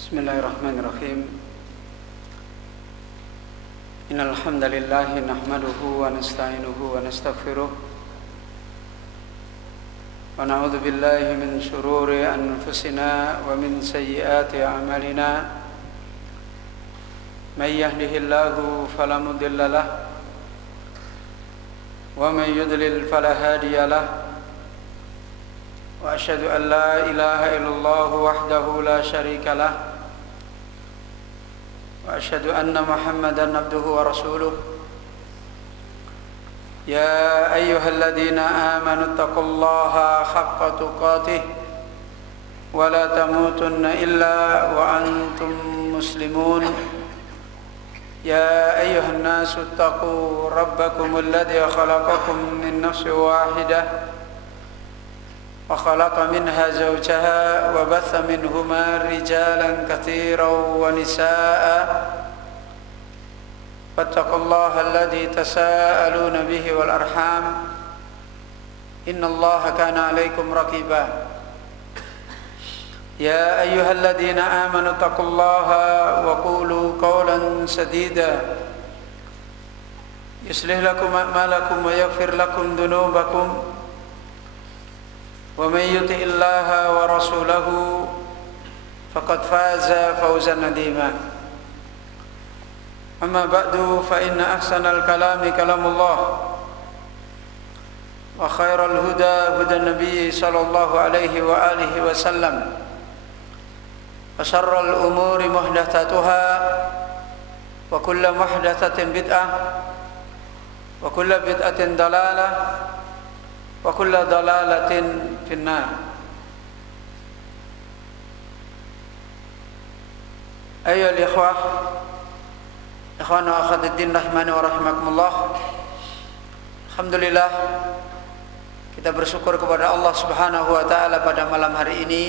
Bismillahirrahmanirrahim. Innal hamdalillah nahmaduhu wa nasta'inuhu wa nastaghfiruh wa na'udzu billahi min shururi anfusina wa min sayyiati a'malina. May yahdihillahu fala mudilla lahu wa may yudlil fala hadiya lahu. Wa asyhadu an la ilaha illallah wahdahu la syarika lah. Wa asyhadu anna Muhammadan abduhu wa rasuluh. Ya ayyuhalladzina amanu taqullaha haqqa tuqatih wa la tamutunna illa wa antum muslimun. Ya ayyuhan nasu taqu rabbakumul ladzi khalaqakum min nafsin wahidah وخلق منها زوجها وبث منهما رجالا كثيرا ونساء فاتقوا الله الذي تساءلون به والأرحام إن الله كان عليكم رقيبا يا أيها الذين آمنوا اتقوا الله وقولوا قولا سديدا يصلح لكم أعمالكم ويغفر لكم ذنوبكم ومن يطع الله ورسوله فقد فاز فوزا عظيما. أما بعد فإن أحسن الكلام كلام الله وخير الهدى هدى النبي صلى الله عليه وآله وسلم وشر الأمور محدثاتها وكل محدثة بدعة وكل بدعة ضلالة wa kullu dalalatin finnar. Ayyuhal ikhwah, ikhwan wa akhwat din rahimani wa rahimakumullah. Alhamdulillah, kita bersyukur kepada Allah Subhanahu wa taala pada malam hari ini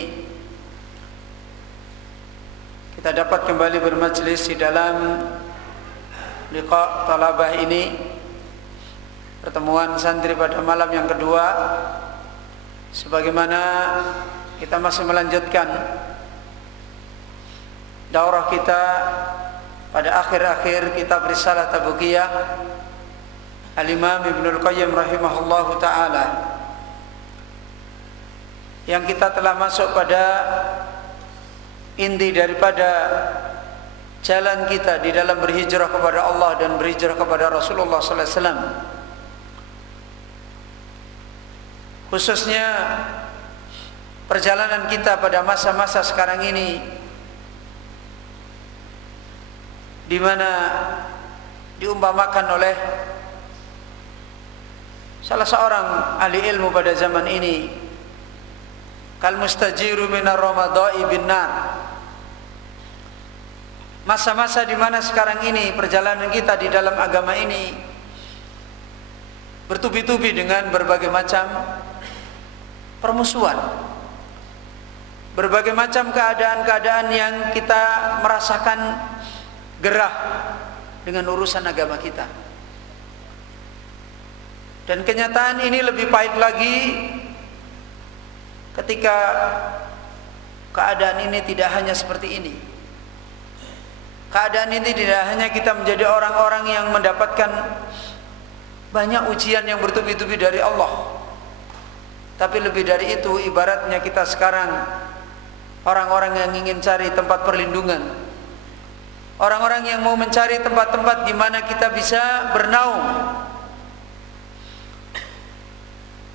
kita dapat kembali bermajlis di dalam liqa talabah ini, pertemuan santri pada malam yang kedua, sebagaimana kita masih melanjutkan daurah kita pada akhir-akhir kitab Risalah Tabugiyah Al-Imam Ibnul Qayyim rahimahullahu ta'ala, yang kita telah masuk pada inti daripada jalan kita di dalam berhijrah kepada Allah dan berhijrah kepada Rasulullah sallallahu alaihi wasallam. Khususnya perjalanan kita pada masa-masa sekarang ini, di mana diumpamakan oleh salah seorang ahli ilmu pada zaman ini, kal mustajiru minar ramadai bin nar. Masa-masa di mana sekarang ini perjalanan kita di dalam agama ini bertubi-tubi dengan berbagai macam permusuhan, berbagai macam keadaan-keadaan yang kita merasakan gerah dengan urusan agama kita. Dan kenyataan ini lebih pahit lagi ketika keadaan ini tidak hanya seperti ini. Keadaan ini tidak hanya kita menjadi orang-orang yang mendapatkan banyak ujian yang bertubi-tubi dari Allah, tapi lebih dari itu, ibaratnya kita sekarang orang-orang yang ingin cari tempat perlindungan, orang-orang yang mau mencari tempat-tempat di mana kita bisa bernaung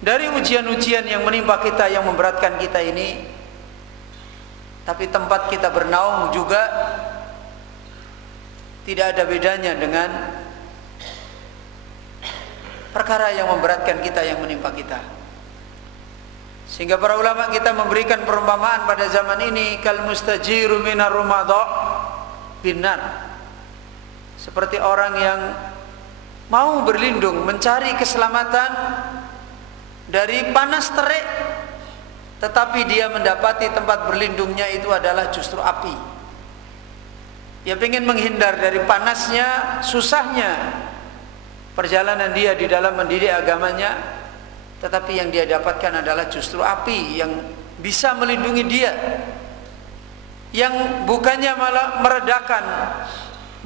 dari ujian-ujian yang menimpa kita, yang memberatkan kita ini. Tapi tempat kita bernaung juga tidak ada bedanya dengan perkara yang memberatkan kita, yang menimpa kita. Sehingga para ulama kita memberikan perumpamaan pada zaman ini, kal mustajiru minar ramadha binar, seperti orang yang mau berlindung, mencari keselamatan dari panas terik, tetapi dia mendapati tempat berlindungnya itu adalah justru api. Dia ingin menghindar dari panasnya, susahnya perjalanan dia di dalam mendidik agamanya, tetapi yang dia dapatkan adalah justru api yang bisa melindungi dia yang bukannya malah meredakan,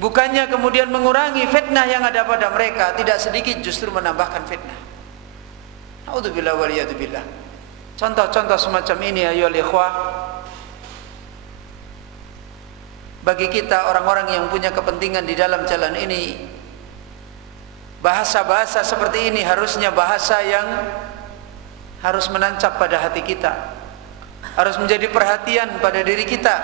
bukannya kemudian mengurangi fitnah yang ada pada mereka, tidak sedikit justru menambahkan fitnah. A'udzubillah waliyadzubillah. Contoh-contoh semacam ini ayolah ikhwah, bagi kita orang-orang yang punya kepentingan di dalam jalan ini, bahasa-bahasa seperti ini harusnya bahasa yang harus menancap pada hati kita, harus menjadi perhatian pada diri kita,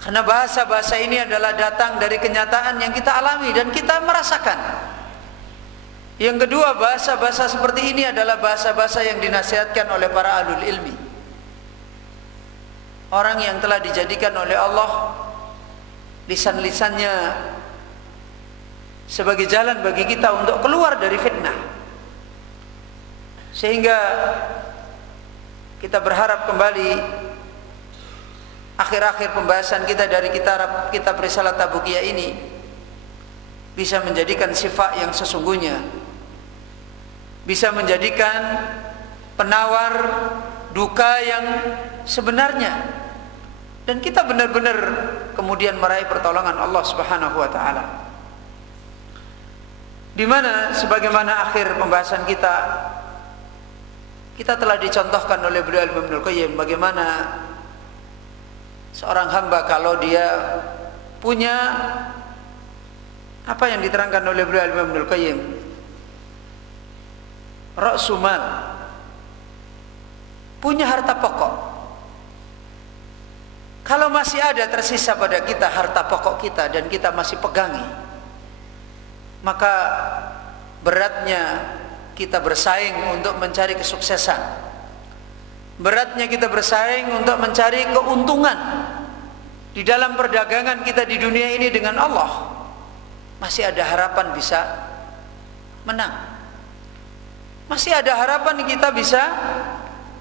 karena bahasa-bahasa ini adalah datang dari kenyataan yang kita alami dan kita merasakan. Yang kedua, bahasa-bahasa seperti ini adalah bahasa-bahasa yang dinasihatkan oleh para ahlul ilmi, orang yang telah dijadikan oleh Allah lisan-lisannya sebagai jalan bagi kita untuk keluar dari fitnah. Sehingga kita berharap kembali akhir-akhir pembahasan kita dari kitab Risalah Tabukiyah ini bisa menjadikan sifat yang sesungguhnya, bisa menjadikan penawar duka yang sebenarnya, dan kita benar-benar kemudian meraih pertolongan Allah Subhanahu wa taala. Di mana sebagaimana akhir pembahasan kita telah dicontohkan oleh beliau Ibnu Qayyim bagaimana seorang hamba kalau dia punya apa yang diterangkan oleh beliau Ibnu Qayyim, ra'su mal, punya harta pokok. Kalau masih ada tersisa pada kita harta pokok kita dan kita masih pegangi, maka beratnya kita bersaing untuk mencari kesuksesan, beratnya kita bersaing untuk mencari keuntungan di dalam perdagangan kita di dunia ini dengan Allah. Masih ada harapan bisa menang, masih ada harapan kita bisa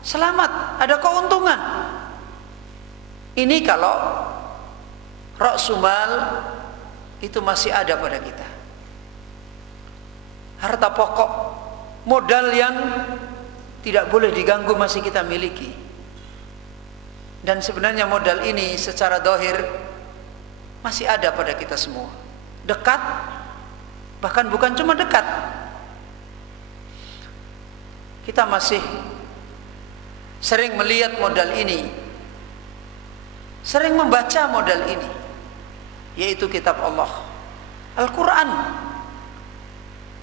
selamat, ada keuntungan. Ini kalau ra'su mal itu masih ada pada kita, harta pokok, modal yang tidak boleh diganggu masih kita miliki. Dan sebenarnya modal ini secara zahir masih ada pada kita semua, dekat, bahkan bukan cuma dekat, kita masih sering melihat modal ini, sering membaca modal ini, yaitu kitab Allah, Al-Quran.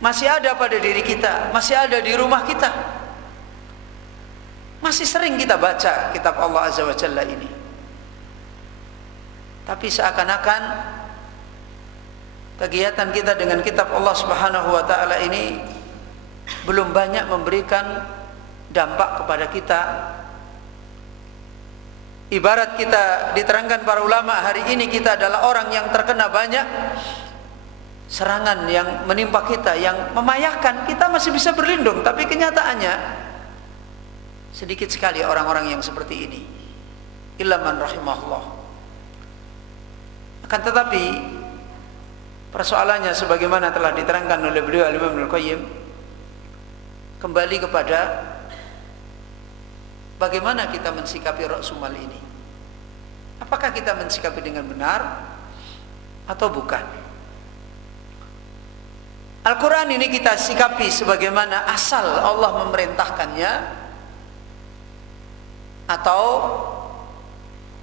Masih ada pada diri kita, masih ada di rumah kita, masih sering kita baca kitab Allah Azza wa Jalla ini. Tapi seakan-akan kegiatan kita dengan kitab Allah Subhanahu wa taala ini belum banyak memberikan dampak kepada kita. Ibarat kita diterangkan para ulama hari ini, kita adalah orang yang terkena banyak serangan yang menimpa kita, yang memayahkan. Kita masih bisa berlindung, tapi kenyataannya sedikit sekali orang-orang yang seperti ini, illa man rahimahullah. Akan tetapi persoalannya sebagaimana telah diterangkan oleh beliau Imam Ibnu Qayyim, kembali kepada bagaimana kita mensikapi ra'su mal ini. Apakah kita mensikapi dengan benar atau bukan? Al-Quran ini kita sikapi sebagaimana asal Allah memerintahkannya, atau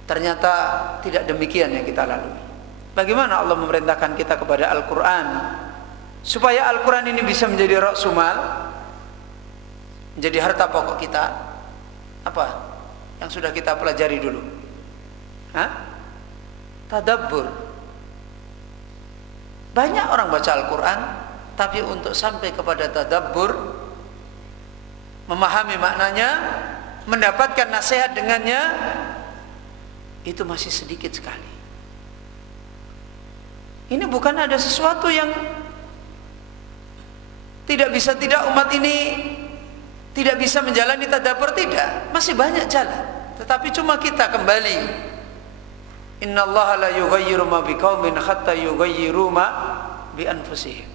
ternyata tidak demikian yang kita lalui? Bagaimana Allah memerintahkan kita kepada Al-Quran supaya Al-Quran ini bisa menjadi ra'su mal, menjadi harta pokok kita? Apa yang sudah kita pelajari dulu? Tadabbur. Banyak orang baca Al-Quran, tapi untuk sampai kepada tadabbur, memahami maknanya, mendapatkan nasihat dengannya, itu masih sedikit sekali. Ini bukan ada sesuatu yang tidak bisa, tidak, umat ini tidak bisa menjalani tadabbur, tidak, masih banyak jalan. Tetapi cuma kita kembali, innallaha la yughayyiru ma biqaumin hatta yughayyiru ma bi anfusihim.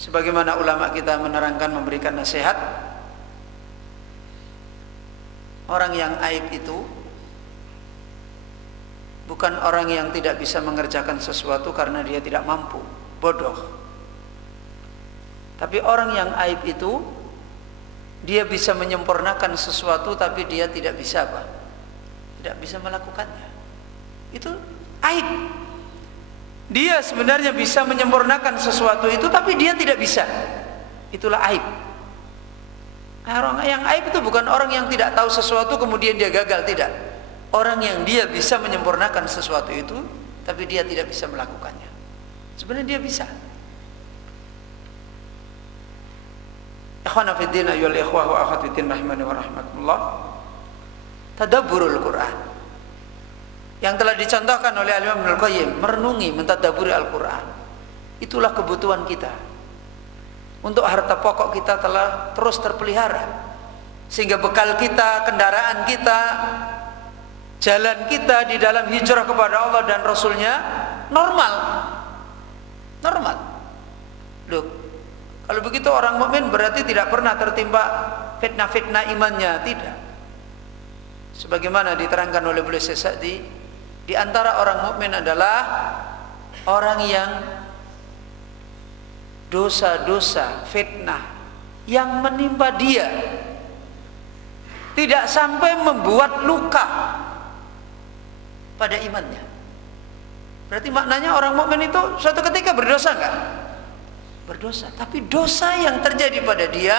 Sebagaimana ulama kita menerangkan, memberikan nasihat, Orang yang aib itu bukan orang yang tidak bisa mengerjakan sesuatu karena dia tidak mampu, bodoh. Tapi orang yang aib itu dia bisa menyempurnakan sesuatu tapi dia tidak bisa apa? Tidak bisa melakukannya. Itu aib. Dia sebenarnya bisa menyempurnakan sesuatu itu tapi dia tidak bisa. Itulah aib. Orang yang aib itu bukan orang yang tidak tahu sesuatu kemudian dia gagal, tidak. Orang yang dia bisa menyempurnakan sesuatu itu tapi dia tidak bisa melakukannya. Sebenarnya dia bisa. Ikhwana fi din ayyuhal ikhwah wa akhwat fi din rahimani wa rahmatullah. Tadabburul Quran yang telah dicontohkan oleh Al-Imam Ibnu Qayyim, merenungi, mentadabburi Al-Quran. Itulah kebutuhan kita. Untuk harta pokok kita telah terus terpelihara, sehingga bekal kita, kendaraan kita, jalan kita di dalam hijrah kepada Allah dan Rasulnya normal. Loh, kalau begitu orang mukmin berarti tidak pernah tertimpa fitnah-fitnah imannya, tidak. Sebagaimana diterangkan oleh beliau Sa'di, di antara orang mukmin adalah orang yang dosa-dosa, fitnah yang menimpa dia tidak sampai membuat luka pada imannya. Berarti maknanya orang mukmin itu suatu ketika berdosa enggak? Berdosa, tapi dosa yang terjadi pada dia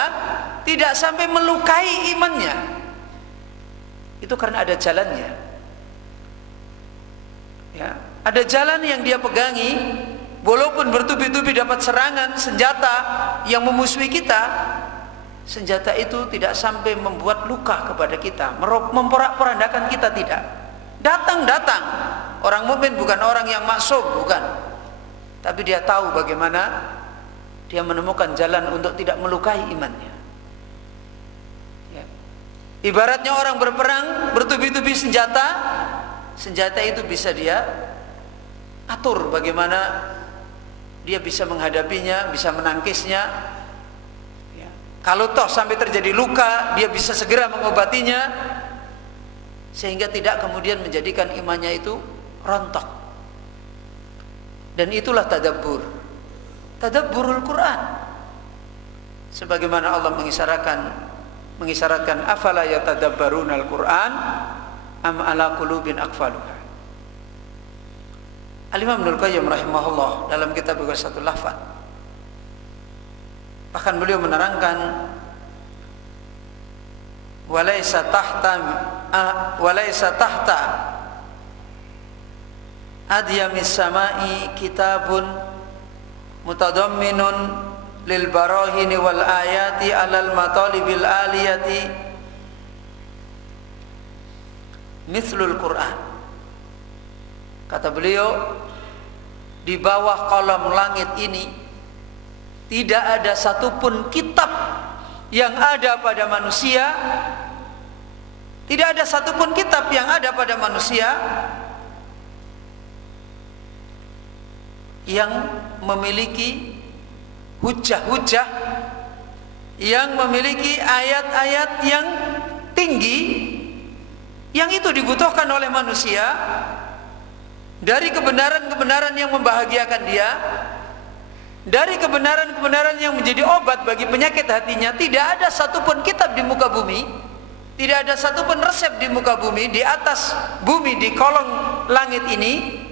tidak sampai melukai imannya. Itu karena ada jalannya. Ya, ada jalan yang dia pegangi. Walaupun bertubi-tubi dapat serangan senjata yang memusuhi kita, senjata itu tidak sampai membuat luka kepada kita, memporak-porandakan kita, tidak. Datang. Orang mukmin bukan orang yang maksum, bukan. Tapi dia tahu bagaimana dia menemukan jalan untuk tidak melukai imannya. Ya. Ibaratnya orang berperang, bertubi-tubi senjata itu bisa dia atur bagaimana dia bisa menghadapinya, bisa menangkisnya. Ya. Kalau toh sampai terjadi luka, dia bisa segera mengobatinya, sehingga tidak kemudian menjadikan imannya itu rontok. Dan itulah tadabburul Quran. Sebagaimana Allah mengisyaratkan afala yatadabbarunal Quran am ala qulubin aqfaluha. Al-Imam Ibnu Qayyim rahimahullah dalam kitab Ighasatul Lahfan, bahkan beliau menerangkan walaysa tahta adyamis samai kitabun mutadamminun lil barahini wal ayati alal matalibil aliyati mithlul Quran. Kata beliau, di bawah kolom langit ini tidak ada satupun kitab yang ada pada manusia, tidak ada satupun kitab yang ada pada manusia yang memiliki hujah-hujah, yang memiliki ayat-ayat yang tinggi, yang itu dibutuhkan oleh manusia dari kebenaran-kebenaran yang membahagiakan dia, dari kebenaran-kebenaran yang menjadi obat bagi penyakit hatinya. Tidak ada satupun kitab di muka bumi, tidak ada satupun resep di muka bumi, di atas bumi, di kolong langit ini,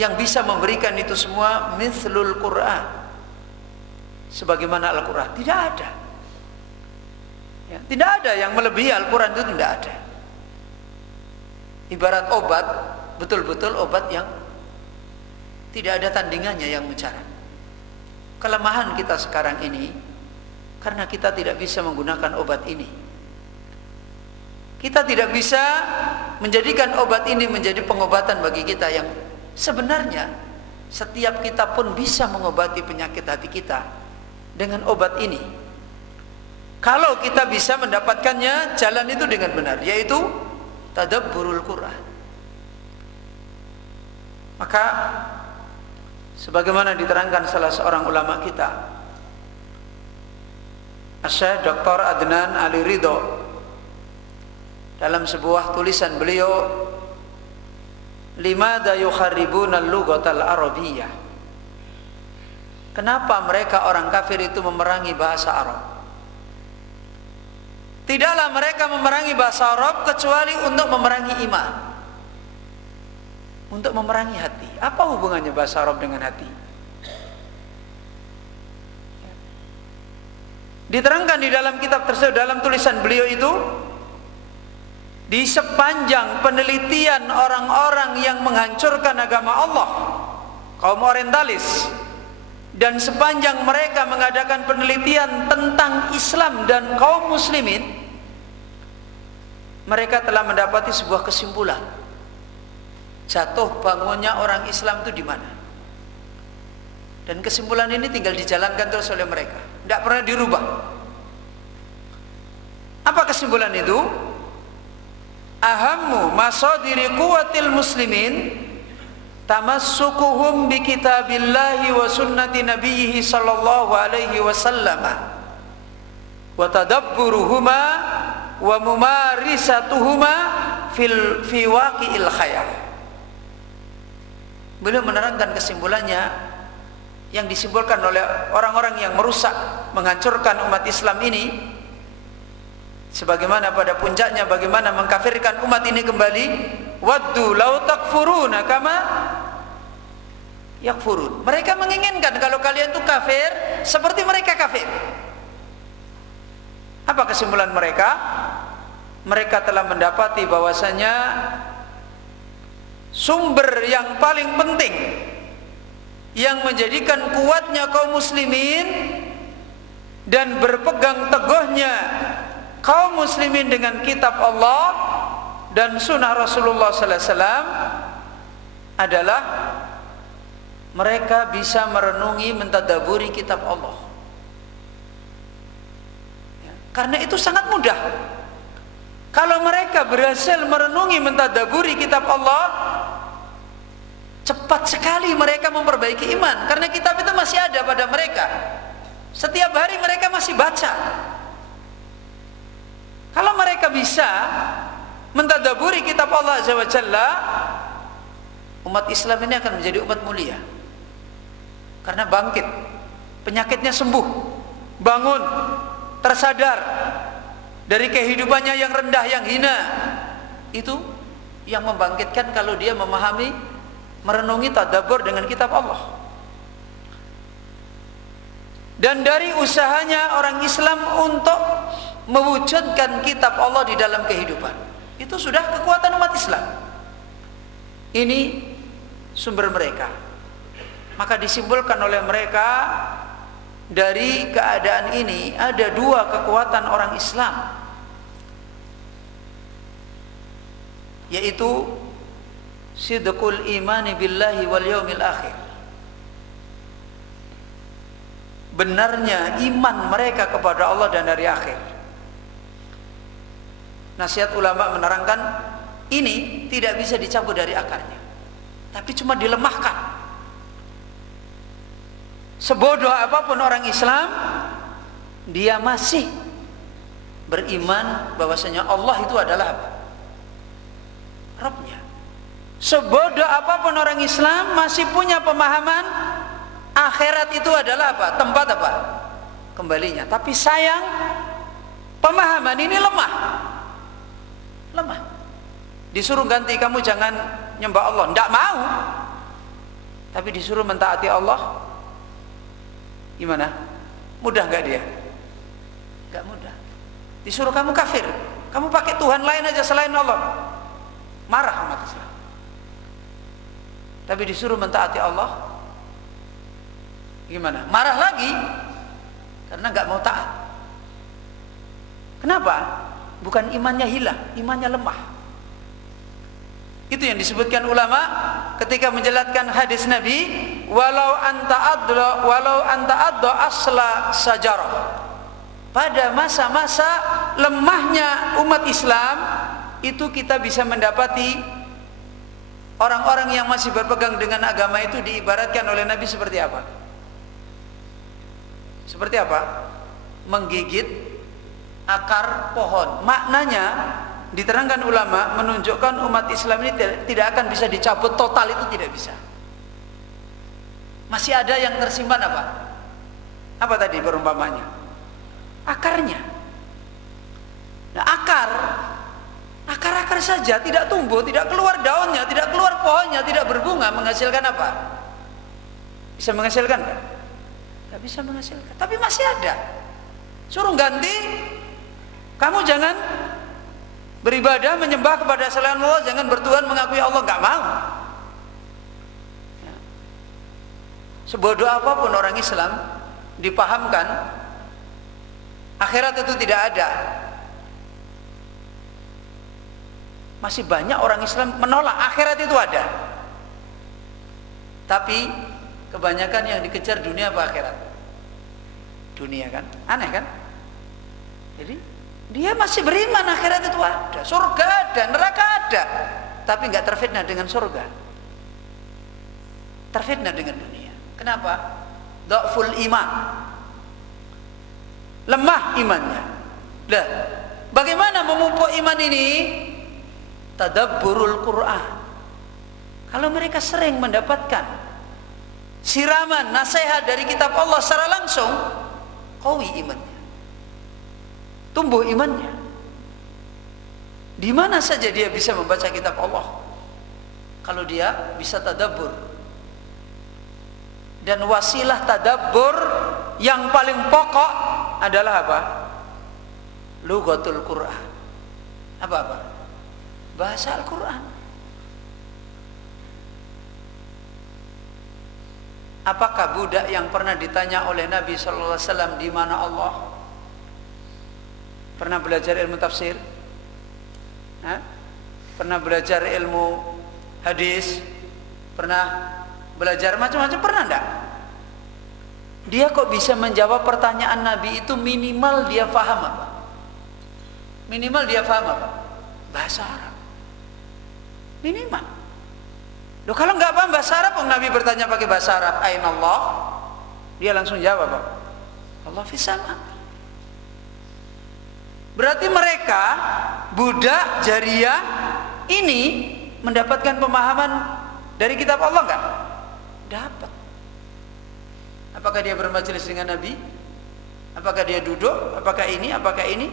yang bisa memberikan itu semua mithlul Quran, sebagaimana Al-Quran. Tidak ada. Ya, tidak ada yang melebihi Al-Quran, itu tidak ada. Ibarat obat, betul-betul obat yang tidak ada tandingannya, yang mujarab. Kelemahan kita sekarang ini karena kita tidak bisa menggunakan obat ini. Kita tidak bisa menjadikan obat ini menjadi pengobatan bagi kita, yang sebenarnya setiap kita pun bisa mengobati penyakit hati kita dengan obat ini. Kalau kita bisa mendapatkannya, jalan itu dengan benar, yaitu tadabburul Quran. Maka sebagaimana diterangkan salah seorang ulama kita, Syekh Dr. Adnan Ali Ridho dalam sebuah tulisan beliau, "Limada yukharribuna al-lughatal arabiyyah?" Kenapa mereka orang kafir itu memerangi bahasa Arab? Tidaklah mereka memerangi bahasa Arab kecuali untuk memerangi iman, untuk memerangi hati. Apa hubungannya bahasa Arab dengan hati? Diterangkan di dalam kitab tersebut, dalam tulisan beliau itu, di sepanjang penelitian orang-orang yang menghancurkan agama Allah, kaum orientalis, dan sepanjang mereka mengadakan penelitian tentang Islam dan kaum muslimin, mereka telah mendapati sebuah kesimpulan. Jatuh bangunnya orang Islam itu di mana? Dan kesimpulan ini tinggal dijalankan terus oleh mereka, tidak pernah dirubah. Apa kesimpulan itu? Ahammu masadiri quwwatil muslimin tamassukuhum bi kitabillahi wa sunnati nabiyhi sallallahu alaihi wasallam wa tadabburuhuma wa mumarisatuhuma fi waqi'il khayal. Beliau menerangkan kesimpulannya yang disimpulkan oleh orang-orang yang merusak, menghancurkan umat Islam ini, sebagaimana pada puncaknya bagaimana mengkafirkan umat ini kembali. Waddu law takfuruna kama yakfurun. Mereka menginginkan kalau kalian itu kafir seperti mereka kafir. Apa kesimpulan mereka? Mereka telah mendapati bahwasanya sumber yang paling penting yang menjadikan kuatnya kaum muslimin dan berpegang teguhnya kaum muslimin dengan kitab Allah dan sunnah Rasulullah sallallahu alaihi wasallam adalah mereka bisa merenungi, mentadaburi kitab Allah. Ya, karena itu sangat mudah. Kalau mereka berhasil merenungi, mentadaburi kitab Allah, cepat sekali mereka memperbaiki iman, karena kitab itu masih ada pada mereka. Setiap hari mereka masih baca. Kalau mereka bisa mentadaburi kitab Allah Azza wa Jalla, umat Islam ini akan menjadi umat mulia. Karena bangkit, penyakitnya sembuh, bangun, tersadar dari kehidupannya yang rendah, yang hina. Itu yang membangkitkan kalau dia memahami, merenungi, tadabbur dengan kitab Allah. Dan dari usahanya orang Islam untuk mewujudkan kitab Allah di dalam kehidupan, itu sudah kekuatan umat Islam. Ini sumber mereka. Maka disimpulkan oleh mereka, dari keadaan ini ada dua kekuatan orang Islam, yaitu sidqul imani billahi wal yaumil akhir. Benarnya iman mereka kepada Allah dan hari akhir. Nasihat ulama menerangkan ini tidak bisa dicabut dari akarnya, tapi cuma dilemahkan. Sebodoh apapun orang Islam, dia masih beriman bahwasanya Allah itu adalah apa? Rabbnya. Sebodoh apapun orang Islam masih punya pemahaman akhirat itu adalah apa? Tempat apa? Kembalinya. Tapi sayang, pemahaman ini lemah. Lemah. Disuruh ganti, kamu jangan nyembah Allah, tidak mau. Tapi disuruh mentaati Allah, gimana? Mudah nggak dia? Nggak mudah. Disuruh kamu kafir, kamu pakai Tuhan lain aja selain Allah, marah umat Islam. Tapi disuruh mentaati Allah, gimana? Marah lagi karena nggak mau taat. Kenapa? Bukan imannya hilang, imannya lemah. Itu yang disebutkan ulama ketika menjelaskan hadis Nabi, walau anta adda asla sajarah. Pada masa-masa lemahnya umat Islam itu kita bisa mendapati orang-orang yang masih berpegang dengan agama itu diibaratkan oleh Nabi seperti apa? Seperti apa? Menggigit akar pohon. Maknanya diterangkan ulama menunjukkan umat Islam ini tidak akan bisa dicabut total, itu tidak bisa. Masih ada yang tersimpan apa? Apa tadi perumpamanya? Akarnya. Nah, akar saja tidak tumbuh, tidak keluar daunnya, tidak keluar pohonnya, tidak berbunga, menghasilkan apa? Bisa menghasilkan kan? Tidak bisa menghasilkan. Tapi masih ada. Suruh ganti, kamu jangan beribadah menyembah kepada selain Allah, jangan bertuhan mengakui Allah, nggak mau. Ya. Sebodoh apapun orang Islam dipahamkan akhirat itu tidak ada, masih banyak orang Islam menolak akhirat itu ada. Tapi kebanyakan yang dikejar dunia apa akhirat? Dunia kan? Aneh kan? Jadi dia masih beriman akhirat itu ada, surga ada, neraka ada, tapi nggak terfitnah dengan surga, terfitnah dengan dunia. Kenapa? Dha'ful iman, lemah imannya. Lah, bagaimana memupuk iman ini? Tadabburul Quran. Kalau mereka sering mendapatkan siraman nasihat dari kitab Allah secara langsung, qawi imannya, tumbuh imannya. Di mana saja dia bisa membaca kitab Allah kalau dia bisa tadabbur. Dan wasilah tadabbur yang paling pokok adalah apa? Lughatul Quran. Apa? Bahasa Al-Quran. Apakah budak yang pernah ditanya oleh Nabi sallallahu alaihi wasallam di mana Allah? Pernah belajar ilmu tafsir? Pernah belajar ilmu hadis? Pernah belajar macam-macam? Pernah enggak? Dia kok bisa menjawab pertanyaan Nabi itu minimal dia paham apa? Minimal dia paham apa? Bahasa Arab. Minimal. Loh, kalau nggak paham bahasa Arab, Nabi bertanya pakai bahasa Arab, Aina Allah? Dia langsung jawab apa? Allah fis sama. Berarti mereka budak jariyah ini mendapatkan pemahaman dari kitab Allah nggak? Dapat. Apakah dia bermajelis dengan Nabi? Apakah dia duduk? Apakah ini? Apakah ini?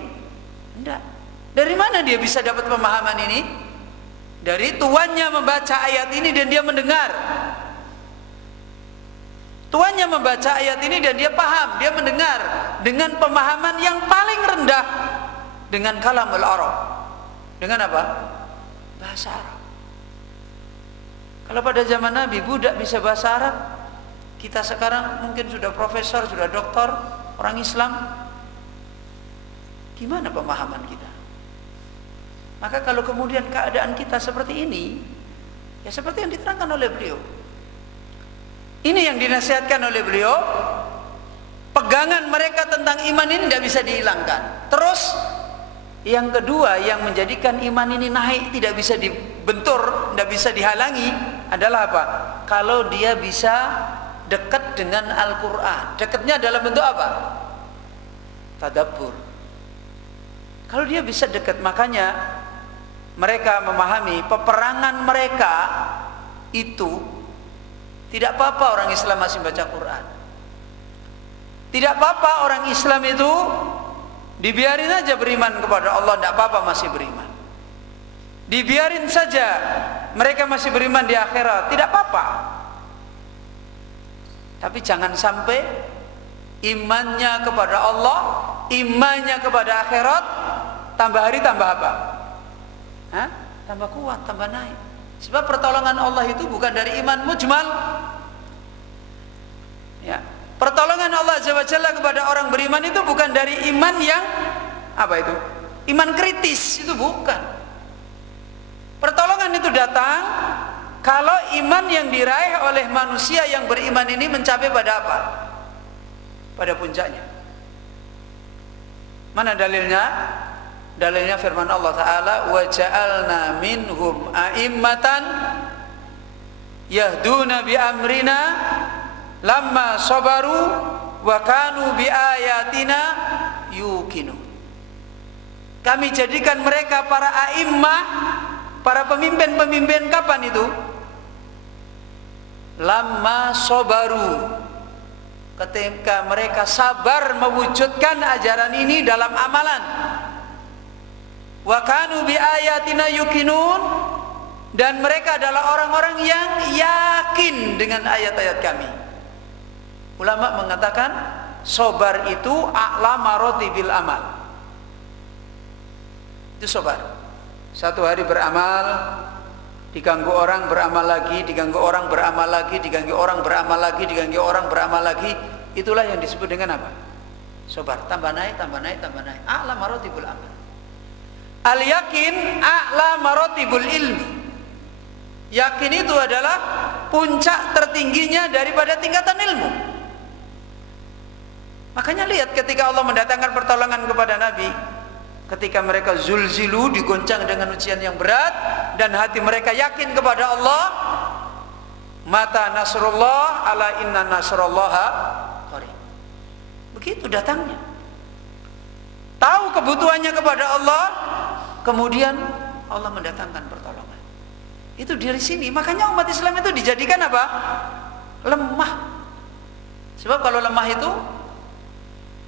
Enggak. Dari mana dia bisa dapat pemahaman ini? Dari tuannya membaca ayat ini dan dia mendengar. Tuannya membaca ayat ini dan dia paham, dia mendengar dengan pemahaman yang paling rendah, dengan kalamul Arab. Dengan apa? Bahasa Arab. Kalau pada zaman Nabi budak bisa bahasa Arab, kita sekarang mungkin sudah profesor, sudah doktor, orang Islam. Gimana pemahaman kita? Maka kalau kemudian keadaan kita seperti ini, ya seperti yang diterangkan oleh beliau. Ini yang dinasihatkan oleh beliau. Pegangan mereka tentang iman ini tidak bisa dihilangkan. Terus yang kedua yang menjadikan iman ini naik, tidak bisa dibentur, tidak bisa dihalangi adalah apa? Kalau dia bisa dekat dengan Al-Quran. Dekatnya dalam bentuk apa? Tadabbur. Kalau dia bisa dekat, makanya mereka memahami peperangan mereka itu tidak apa-apa orang Islam masih baca Quran. Tidak apa-apa orang Islam itu dibiarin aja beriman kepada Allah, tidak apa-apa masih beriman. Dibiarin saja mereka masih beriman di akhirat, tidak apa-apa. Tapi jangan sampai imannya kepada Allah, imannya kepada akhirat tambah hari tambah apa? Tambah kuat, tambah naik. Sebab pertolongan Allah itu bukan dari iman mujmal. Ya, pertolongan Allah Azza wa Jalla kepada orang beriman itu bukan dari iman yang apa itu? Iman kritis, itu bukan. Pertolongan itu datang kalau iman yang diraih oleh manusia yang beriman ini mencapai pada apa? Pada puncaknya. Mana dalilnya? Dalilnya firman Allah Ta'ala, wa ja'alna minhum a'immatan yahduna bi amrina lamma sabaru wa kanu bi ayatina yuqinu. kami jadikan mereka para a'immah, para pemimpin-pemimpin. Kapan itu? Lamma sabaru, ketika mereka sabar mewujudkan ajaran ini dalam amalan. Wa kanu bi ayatina yuqinun, dan mereka adalah orang-orang yang yakin dengan ayat-ayat kami. Ulama mengatakan sabar itu a'la maratibil amal. Itu sabar. Satu hari beramal, diganggu orang beramal lagi, diganggu orang beramal lagi, diganggu orang beramal lagi, diganggu orang beramal lagi. Itulah yang disebut dengan apa? Sabar. Tambah naik, tambah naik, tambah naik. A'la maratibul amal. Al-yakin a'la maratibul ilmi. Yakin itu adalah puncak tertingginya daripada tingkatan ilmu. Makanya lihat ketika Allah mendatangkan pertolongan kepada Nabi, ketika mereka zulzilu, digoncang dengan ujian yang berat, dan hati mereka yakin kepada Allah, mata nasrullah ala inna nasrullaha qarib. Begitu datangnya. Tahu kebutuhannya kepada Allah, kemudian Allah mendatangkan pertolongan. Itu dari sini. Makanya umat Islam itu dijadikan apa? Lemah. Sebab kalau lemah itu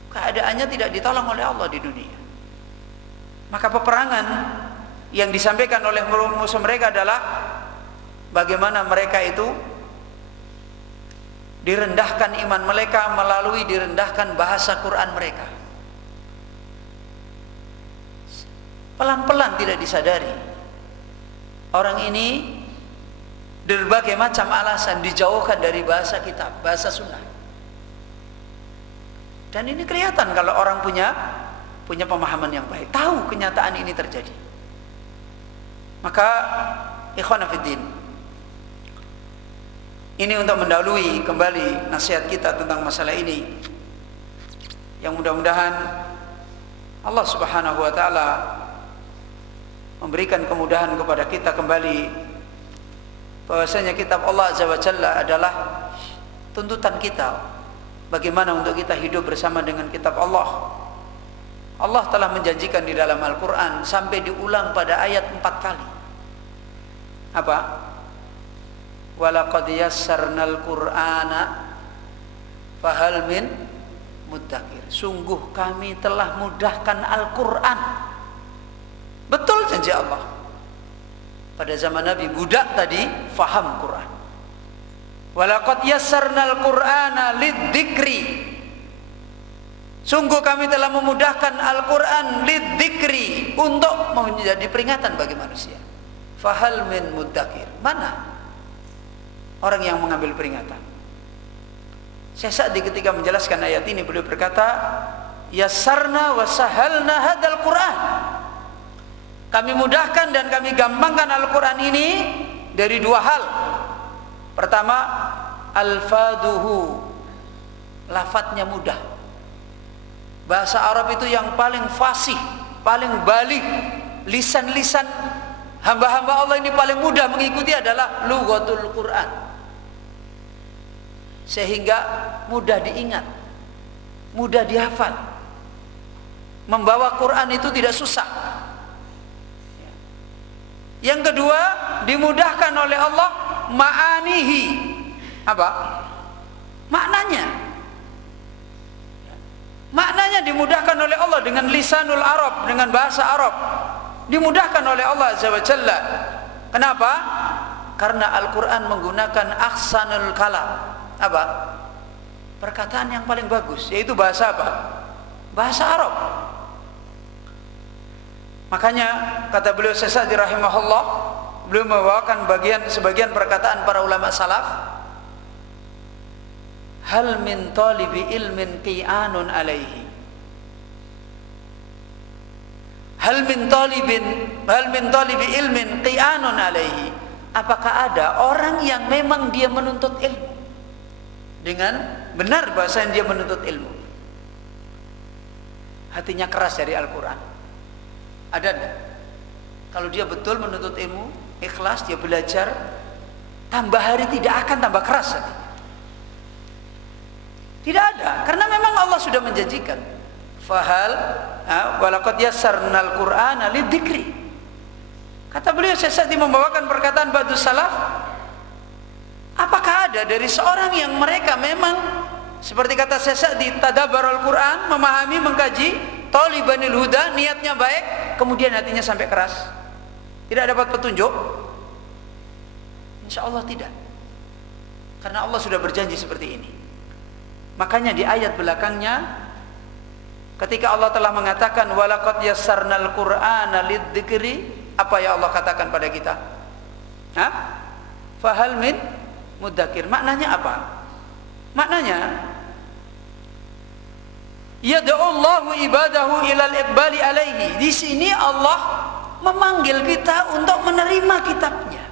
keadaannya tidak ditolong oleh Allah di dunia. Maka peperangan yang disampaikan oleh musuh mereka adalah bagaimana mereka itu direndahkan iman mereka melalui direndahkan bahasa Quran mereka. Pelan-pelan tidak disadari, orang ini berbagai macam alasan dijauhkan dari bahasa kitab, bahasa sunnah. Dan ini kelihatan kalau orang punya pemahaman yang baik, tahu kenyataan ini terjadi. Maka ikhwan fillah, ini untuk mendahului kembali nasihat kita tentang masalah ini, yang mudah-mudahan Allah Subhanahu wa taala memberikan kemudahan kepada kita kembali, bahwasanya kitab Allah Azza wa Jalla adalah tuntutan kita bagaimana untuk kita hidup bersama dengan kitab Allah. Allah telah menjanjikan di dalam Al-Quran sampai diulang pada ayat 4 kali. Apa? Walaqad yassarnal Qur'ana fahal min muddakir. Sungguh kami telah mudahkan Al-Quran. Betul janji Allah. Pada zaman Nabi budak tadi faham Quran. Walaqad yassarnal Qur'ana lidzikri. Sungguh kami telah memudahkan Al-Quran lidzikri, untuk menjadi peringatan bagi manusia. Fahal min muddakir. Mana orang yang mengambil peringatan? Syekh Sa'di ketika menjelaskan ayat ini beliau berkata, yassarna wa sahalna hadzal Quran. Kami mudahkan dan kami gampangkan Al-Quran ini dari dua hal. Pertama, alfaduhu, lafadznya mudah. Bahasa Arab itu yang paling fasih, paling balik. Lisan-lisan hamba-hamba Allah ini paling mudah mengikuti adalah lughatul Quran. Sehingga mudah diingat, mudah dihafal. Membawa Quran itu tidak susah. Yang kedua, dimudahkan oleh Allah ma'anihi. Apa? Maknanya. Maknanya dimudahkan oleh Allah dengan lisanul Arab, dengan bahasa Arab. Dimudahkan oleh Allah Azza wa Jalla. Kenapa? Karena Al-Quran menggunakan ahsanul kalam. Apa? Perkataan yang paling bagus, yaitu bahasa apa? Bahasa Arab. Makanya kata beliau Syekh Sa'di rahimahullah, beliau membawakan sebagian perkataan para ulama salaf. Hal min talibi ilmin qi'anun alaihi. Hal min talibi ilmin qi'anun alaihi. Apakah ada orang yang memang dia menuntut ilmu dengan benar bahasa yang dia menuntut ilmu, hatinya keras dari Al-Quran? Ada enggak? Kalau dia betul menuntut ilmu, ikhlas, dia belajar, tambah hari tidak akan tambah keras hatinya. Tidak ada, karena memang Allah sudah menjanjikan. Fahal walaqad yassarnal Qur'ana lidzikri. Kata beliau, Syekh Sa'di membawakan perkataan ba'du salaf, apakah ada dari seorang yang mereka memang seperti kata Syekh Sa'di, tadabbarul Qur'an, memahami, mengkaji, talibanil huda, niatnya baik, kemudian hatinya sampai keras, tidak dapat petunjuk? Insya Allah tidak, karena Allah sudah berjanji seperti ini. Makanya di ayat belakangnya, ketika Allah telah mengatakan walaqad yassarnal Qur'ana lidzikri, apa ya Allah katakan pada kita? Fahal min mudzakir. Maknanya apa? Maknanya yad'ullahu ibadahu ilal iqbali alaihi. Di sini Allah memanggil kita untuk menerima kitabnya.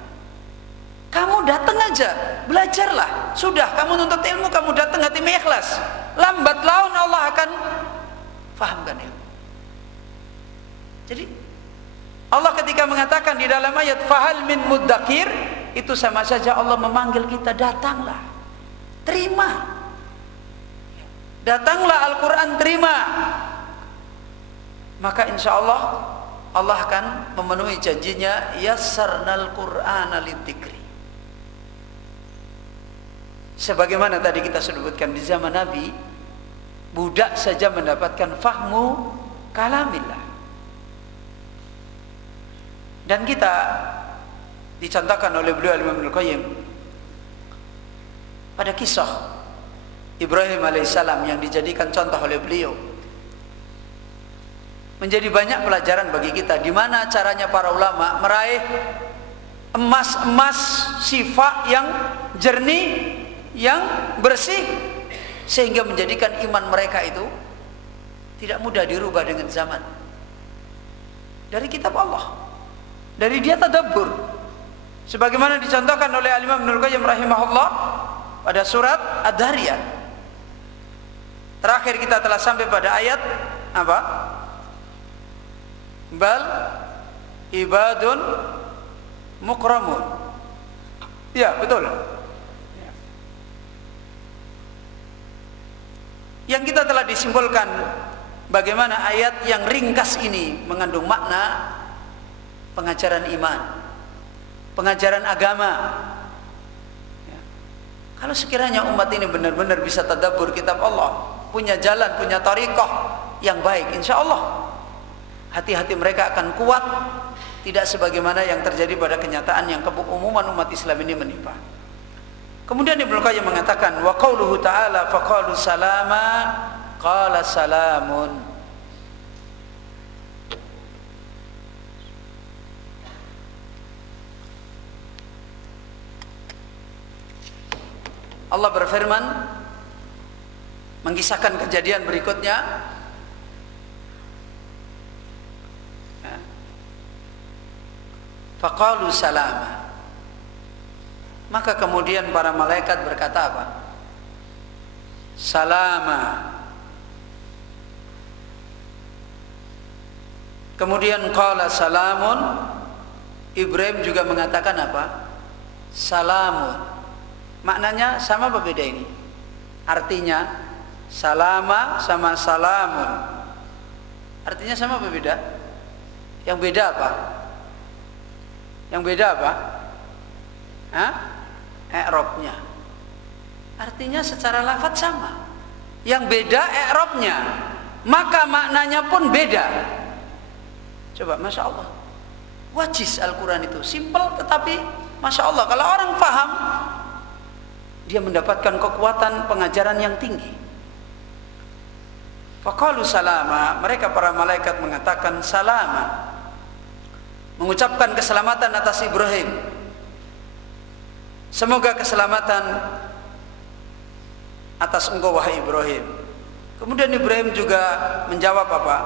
Kamu datang aja, belajarlah. Sudah, kamu nuntut ilmu, kamu datang hatimu ikhlas. Lambat laun Allah akan fahamkan ilmu. Jadi Allah ketika mengatakan di dalam ayat fahal min mudzakir, itu sama saja Allah memanggil kita, datanglah, terima, datanglah Al-Quran, terima. Maka insya Allah Allah akan memenuhi janjinya, yassarnal Qur'ana lidzikri. Sebagaimana tadi kita sebutkan, di zaman Nabi budak saja mendapatkan fahmu kalamillah. Dan kita dicontohkan oleh beliau Imam Ibnu Qayyim pada kisah Ibrahim alaihissalam yang dijadikan contoh oleh beliau. Menjadi banyak pelajaran bagi kita di mana caranya para ulama meraih emas sifat yang jernih, yang bersih, sehingga menjadikan iman mereka itu tidak mudah dirubah dengan zaman. Dari kitab Allah, dari dia tadabbur, sebagaimana dicontohkan oleh Al-Imam Ibnu Qayyim rahimahullah pada surat Ad-Dhariyah. Terakhir kita telah sampai pada ayat apa? Bal ibadun mukramun. Ya, betul. Yang kita telah disimpulkan bagaimana ayat yang ringkas ini mengandung makna pengajaran iman, pengajaran agama. Ya. Kalau sekiranya umat ini benar-benar bisa tadabbur kitab Allah, punya jalan, punya thariqah yang baik, insya Allah hati-hati mereka akan kuat, tidak sebagaimana yang terjadi pada kenyataan yang keumuman umat Islam ini menimpa. Kemudian Ibnu Qayyim mengatakan, wa qauluhu ta'ala faqalu salama qala salamun. Allah berfirman mengisahkan kejadian berikutnya. Faqalu salama. Maka kemudian para malaikat berkata apa? Salama. Kemudian qala salamun. Ibrahim juga mengatakan apa? Salamun. Maknanya sama apa beda ini? Artinya salama sama salamun, artinya sama apa beda? Yang beda apa? Yang beda apa? I'rabnya. Artinya secara lafaz sama. Yang beda i'rabnya, maka maknanya pun beda. Coba, Masya Allah, wajiz Al-Quran itu simpel, tetapi Masya Allah kalau orang paham, dia mendapatkan kekuatan pengajaran yang tinggi. Faqalu salama, mereka para malaikat mengatakan salama, mengucapkan keselamatan atas Ibrahim. Semoga keselamatan atas engkau wahai Ibrahim. Kemudian Ibrahim juga menjawab apa?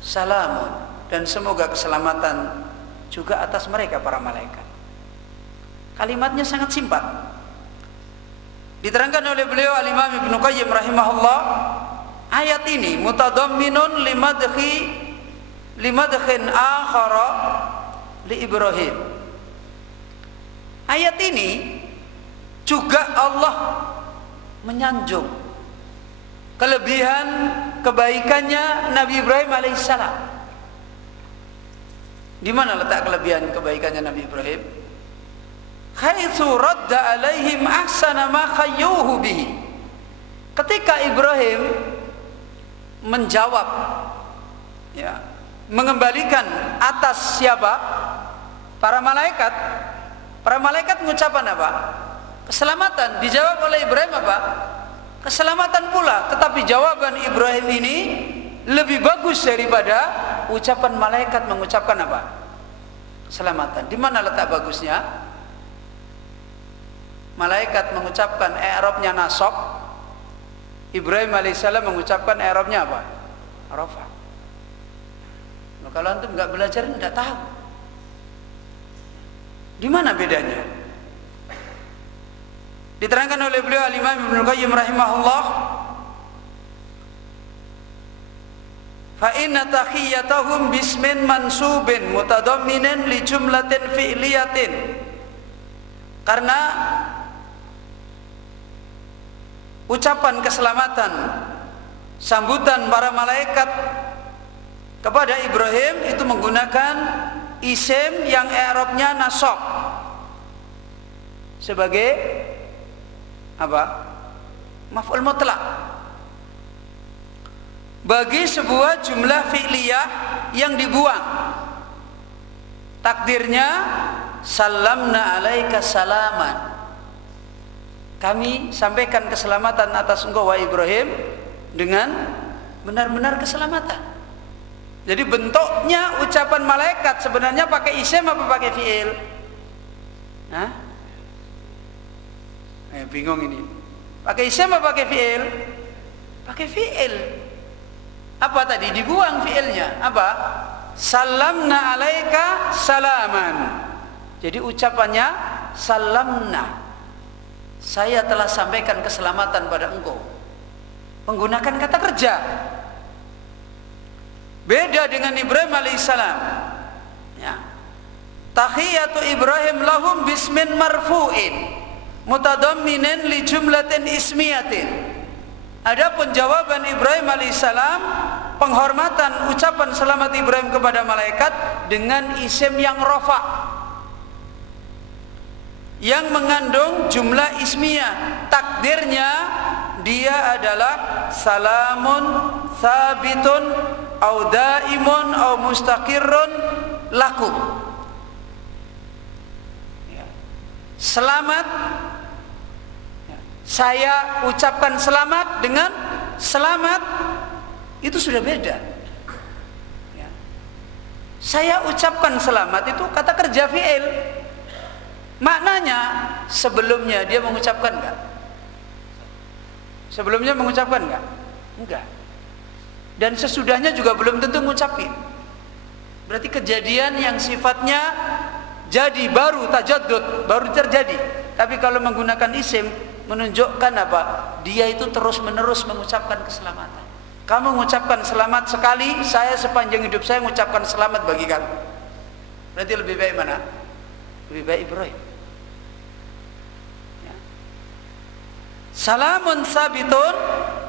Salamun, dan semoga keselamatan juga atas mereka para malaikat. Kalimatnya sangat singkat. Diterangkan oleh beliau Al-Imam Ibnu Qayyim rahimahullah, ayat ini mutadamminun limadkhin akhara li Ibrahim. Ayat ini juga Allah menyanjung kelebihan kebaikannya Nabi Ibrahim alaihissalam. Di mana letak kelebihan kebaikannya Nabi Ibrahim? Haitsu radda alaihim ahsana ma khayyuhu bihi. Ketika Ibrahim menjawab, ya, mengembalikan atas siapa? Para malaikat. Para malaikat mengucapkan apa? Keselamatan. Dijawab oleh Ibrahim apa? Keselamatan pula. Tetapi jawaban Ibrahim ini lebih bagus daripada ucapan malaikat mengucapkan apa? Keselamatan. Di mana letak bagusnya? Malaikat mengucapkan i'rabnya nasab, Ibrahim alaihissalam mengucapkan i'rabnya apa? Rafa. Nah, kalau antum nggak belajar tidak tahu. Di mana bedanya? Diterangkan oleh beliau Al-Imam Ibnu Qayyim rahimahullah, fa inna tahiyyatahum bismin mansubin mutadamminan li jumlatin fi'liyatin. Karena ucapan keselamatan, sambutan para malaikat kepada Ibrahim itu menggunakan isim yang i'rabnya nasab sebagai apa? Maf'ul mutlaq bagi sebuah jumlah fi'liyah yang dibuang. Takdirnya salamna alaika salaman, kami sampaikan keselamatan atas engkau wahai Ibrahim dengan benar-benar keselamatan. Jadi bentuknya ucapan malaikat sebenarnya pakai isim apa pakai fi'il? Hah? Bingung ini. Pakai isim apa pakai fi'il? Pakai fi'il. Apa tadi? Dibuang fi'ilnya. Apa? Salamna alaika salaman. Jadi ucapannya salamna. Saya telah sampaikan keselamatan pada engkau. Menggunakan kata kerja. Beda dengan Ibrahim alaihissalam. Ya. Tahiyatu Ibrahim lahum bismin marfu'in mutadamminan li jumlatin ismiyatin. Adapun jawaban Ibrahim alaihissalam, penghormatan ucapan selamat Ibrahim kepada malaikat dengan isim yang rafa, yang mengandung jumlah ismiyah. Takdirnya dia adalah salamun sabitun au daimun au mustaqirrun lakum. Ya. Selamat, ya, saya ucapkan selamat dengan selamat itu sudah beda. Ya. Saya ucapkan selamat itu kata kerja fi'il. Maknanya sebelumnya dia mengucapkan enggak? Sebelumnya mengucapkan enggak? Enggak. Dan sesudahnya juga belum tentu ngucapin. Berarti kejadian yang sifatnya jadi baru, tajaddud, baru terjadi. Tapi kalau menggunakan isim menunjukkan apa? Dia itu terus menerus mengucapkan keselamatan. Kamu mengucapkan selamat sekali, saya sepanjang hidup saya mengucapkan selamat bagi kamu. Berarti lebih baik mana? Lebih baik Ibrahim. Ya. Salamun sabitun,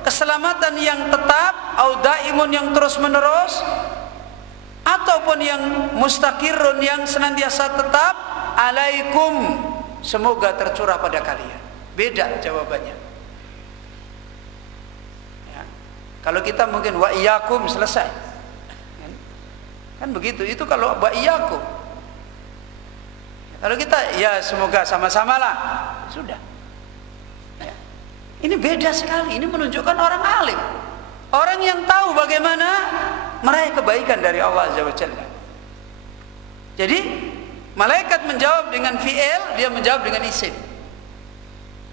keselamatan yang tetap, au daimun yang terus menerus, ataupun yang mustaqirrun yang senantiasa tetap, alaikum, semoga tercurah pada kalian. Beda jawabannya. Ya. Kalau kita mungkin wa iyyakum selesai. Kan begitu. Itu kalau wa iyyakum. Kalau kita ya semoga sama-samalah, sudah. Ya. Ini beda sekali. Ini menunjukkan orang alim, orang yang tahu bagaimana meraih kebaikan dari Allah Azza wa Jalla. Jadi malaikat menjawab dengan fi'il, dia menjawab dengan isim.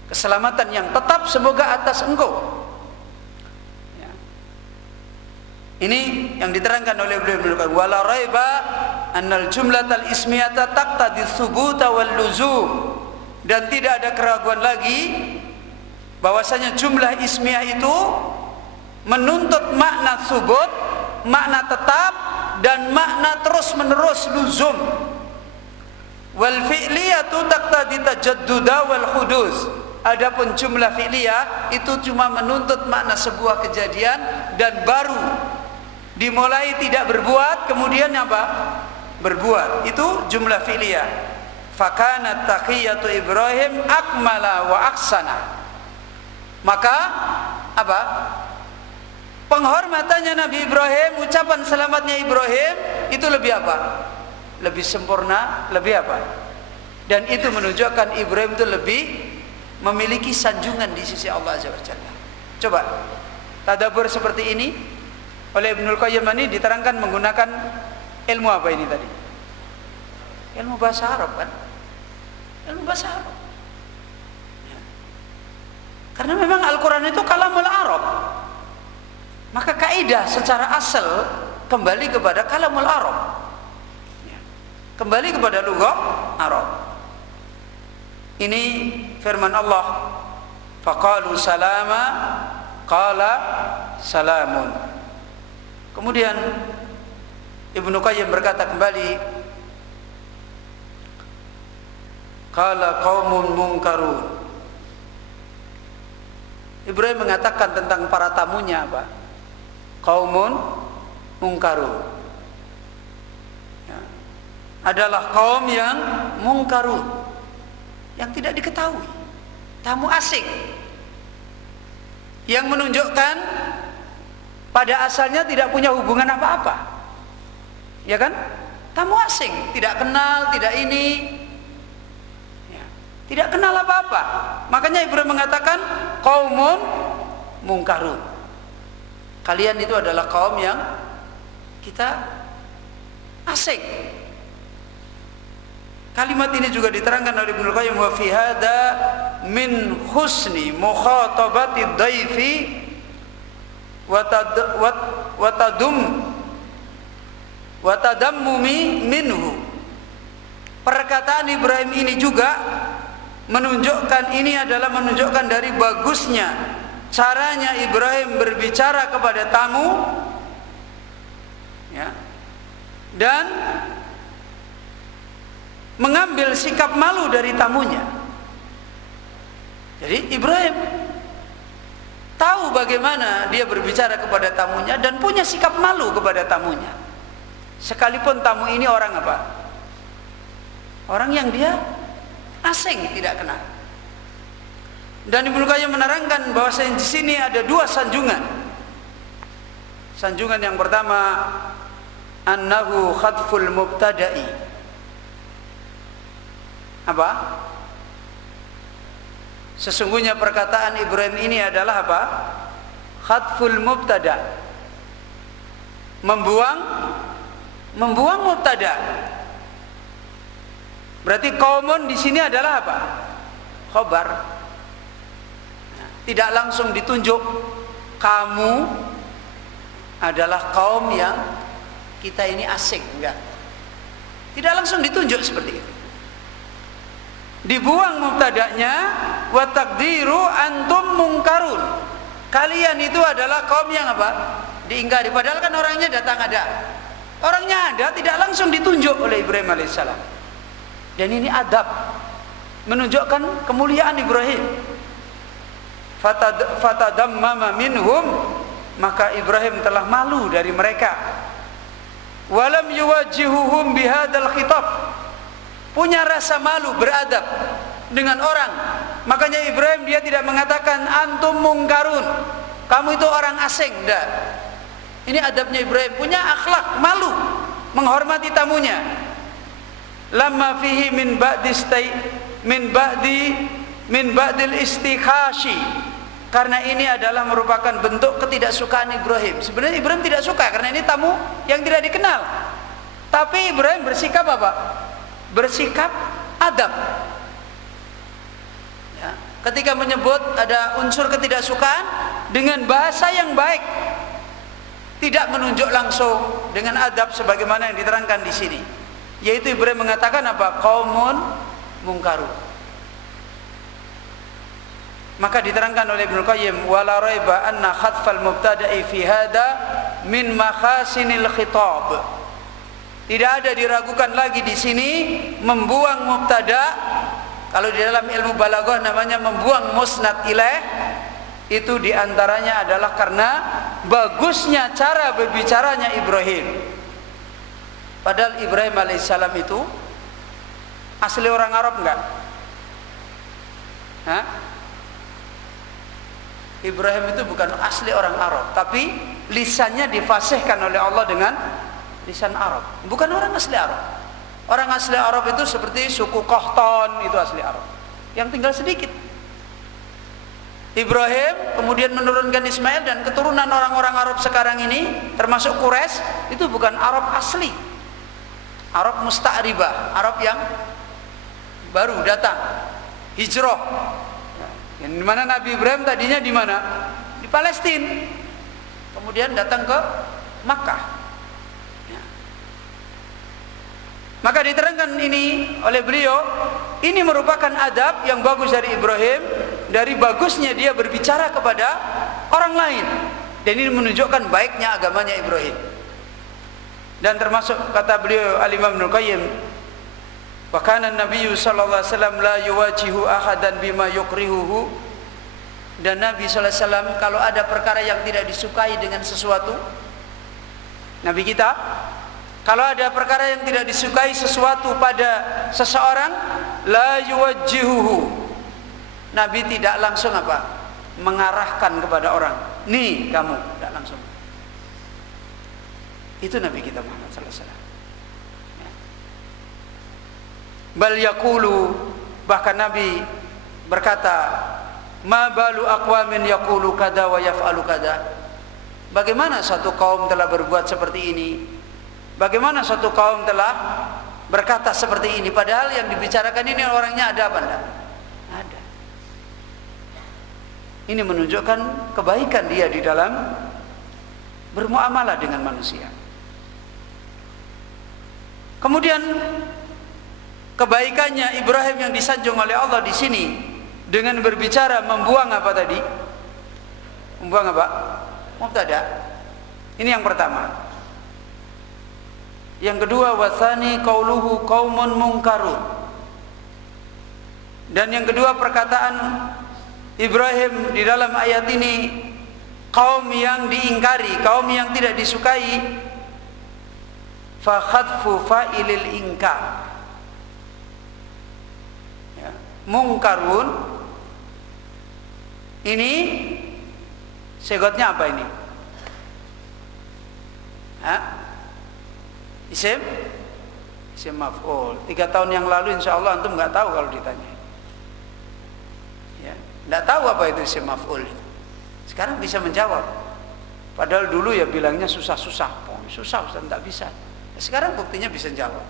Keselamatan yang tetap semoga atas engkau. Ya. Ini yang diterangkan oleh beliau, wala raiba annal jumlatal ismiyata taqtadi thubuta wal luzum, dan tidak ada keraguan lagi bahwasanya jumlah ismiyah itu menuntut makna thubut, makna tetap, dan makna terus menerus luzum. Wal fi'liyatu taqtadi tajadduda wal hudus. Adapun jumlah fi'liyah itu cuma menuntut makna sebuah kejadian dan baru dimulai tidak berbuat kemudian apa? Berbuat. Itu jumlah fi'liyah. Fakanat taqiyatu Ibrahim akmala wa ahsana. Maka apa? Penghormatannya Nabi Ibrahim, ucapan selamatnya Ibrahim itu lebih apa? Lebih sempurna, lebih apa? Dan itu menunjukkan Ibrahim itu lebih memiliki sanjungan di sisi Allah Azza wa Jalla. Coba tadabbur seperti ini oleh Ibnul Qayyim ini diterangkan menggunakan ilmu apa ini tadi? Ilmu bahasa Arab kan? Ilmu bahasa Arab. Ya. Karena memang Al-Quran itu kalamul Arab. Maka kaidah secara asal kembali kepada kalamul Arab. Ya. Kembali kepada lugah Arab. Ini firman Allah, faqalu salama qala salamun. Kemudian Ibnu Qayyim berkata kembali, qala qaumun munkarun. Ibrahim mengatakan tentang para tamunya apa? Qaumun munkarun. Ya. Adalah kaum yang munkarun, yang tidak diketahui, tamu asing, yang menunjukkan pada asalnya tidak punya hubungan apa-apa, ya kan? Tamu asing, tidak kenal, tidak ini, ya, tidak kenal apa-apa. Makanya Ibrahim mengatakan qaumun mungkarun. Kalian itu adalah kaum yang kita asing. Kalimat ini juga diterangkan oleh Ibnu Qayyim, wa fi hada min husni mukhatabati dhaifi wa tadammumi minhu. Perkataan Ibrahim ini juga menunjukkan, ini adalah menunjukkan dari bagusnya caranya Ibrahim berbicara kepada tamu, ya, dan mengambil sikap malu dari tamunya. Jadi Ibrahim tahu bagaimana dia berbicara kepada tamunya dan punya sikap malu kepada tamunya. Sekalipun tamu ini orang apa? Orang yang dia asing, tidak kenal. Dan Ibnu Qayyim menerangkan bahwa di sini ada dua sanjungan. Sanjungan yang pertama, annahu khadful mubtada'i. Apa? Sesungguhnya perkataan Ibrahim ini adalah apa? Khadful mubtada. Membuang mubtada. Berarti qaumun di sini adalah apa? Khobar. Tidak langsung ditunjuk kamu adalah kaum yang kita ini asing, enggak. Tidak langsung ditunjuk seperti itu. Dibuang mubtada'nya, wa taqdiru antum mungkarun. Kalian itu adalah kaum yang apa? Diingkari. Padahal kan orangnya datang ada. Orangnya ada, tidak langsung ditunjuk oleh Ibrahim alaihissalam. Dan ini adab, menunjukkan kemuliaan Ibrahim. Fatadammama minhum, maka Ibrahim telah malu dari mereka. Walam yuwajjihuhum bihadzal khitab. Punya rasa malu, beradab dengan orang. Makanya Ibrahim dia tidak mengatakan antum mungkarun, kamu itu orang asing, enggak. Ini adabnya Ibrahim, punya akhlak, malu, menghormati tamunya. Lamma fihi min ba'dil istikhashi. Karena ini adalah merupakan bentuk ketidaksukaan Ibrahim. Sebenarnya Ibrahim tidak suka karena ini tamu yang tidak dikenal. Tapi Ibrahim bersikap apa? Bersikap adab. Ya, ketika menyebut ada unsur ketidaksukaan dengan bahasa yang baik, tidak menunjuk langsung dengan adab sebagaimana yang diterangkan di sini. Yaitu Ibrahim mengatakan apa? Qaumun mungkarun. Maka diterangkan oleh Ibnu Qayyim, wala raiba anna khatfal mubtada'i fi hada min makhasinil khitab. Tidak ada diragukan lagi di sini membuang mubtada Kalau di dalam ilmu balaghah namanya membuang musnad ilaih. Itu diantaranya adalah karena bagusnya cara berbicaranya Ibrahim. Padahal Ibrahim alaihissalam itu asli orang Arab enggak? Hah? Ibrahim itu bukan asli orang Arab, tapi lisannya difasihkan oleh Allah dengan lisan Arab. Bukan orang asli Arab. Orang asli Arab itu seperti suku Qahtan, itu asli Arab, yang tinggal sedikit. Ibrahim kemudian menurunkan Ismail, dan keturunan orang-orang Arab sekarang ini termasuk Quraisy itu bukan Arab asli. Arab musta'ribah, Arab yang baru datang, hijrah. Yang dimana Nabi Ibrahim tadinya di mana? Di Palestina. Kemudian datang ke Makkah. Ya. Maka diterangkan ini oleh beliau, ini merupakan adab yang bagus dari Ibrahim, dari bagusnya dia berbicara kepada orang lain. Dan ini menunjukkan baiknya agamanya Ibrahim. Dan termasuk kata beliau Al-Imam Ibnu Qayyim, wa kana an-nabiy sallallahu alaihi wasallam la yuwajihu ahadan bima yukrihuhu. Dan Nabi sallallahu alaihi wasallam kalau ada perkara yang tidak disukai dengan sesuatu, Nabi kita kalau ada perkara yang tidak disukai sesuatu pada seseorang, la yuwajjihuhu. Nabi tidak langsung apa? Mengarahkan kepada orang. Nih kamu, tidak langsung. Itu Nabi kita Muhammad sallallahu alaihi wasallam. Bal yaqulu, bahkan Nabi berkata, ma balu aqwamin yaqulu kada wa yaf'alu kada. Bagaimana satu kaum telah berbuat seperti ini? Bagaimana satu kaum telah berkata seperti ini, padahal yang dibicarakan ini orangnya ada apa enggak? Ada. Ini menunjukkan kebaikan dia di dalam bermuamalah dengan manusia. Kemudian kebaikannya Ibrahim yang disanjung oleh Allah di sini dengan berbicara membuang apa tadi? Membuang apa? Mubtada. Ini yang pertama. Yang kedua, wasani qauluhu qaumun munkarun. Dan yang kedua perkataan Ibrahim di dalam ayat ini, kaum yang diingkari, kaum yang tidak disukai. Fa khadfu fa'ilil inkar. Mungkarun ini segotnya apa ini? Hah? Isim maf'ul. 3 tahun yang lalu insya Allah antum nggak tahu kalau ditanya. Ya, nggak tahu apa itu isim maf'ul. Sekarang bisa menjawab. Padahal dulu ya bilangnya susah-susah. Oh, susah Ustaz, nggak bisa. Sekarang buktinya bisa jawab.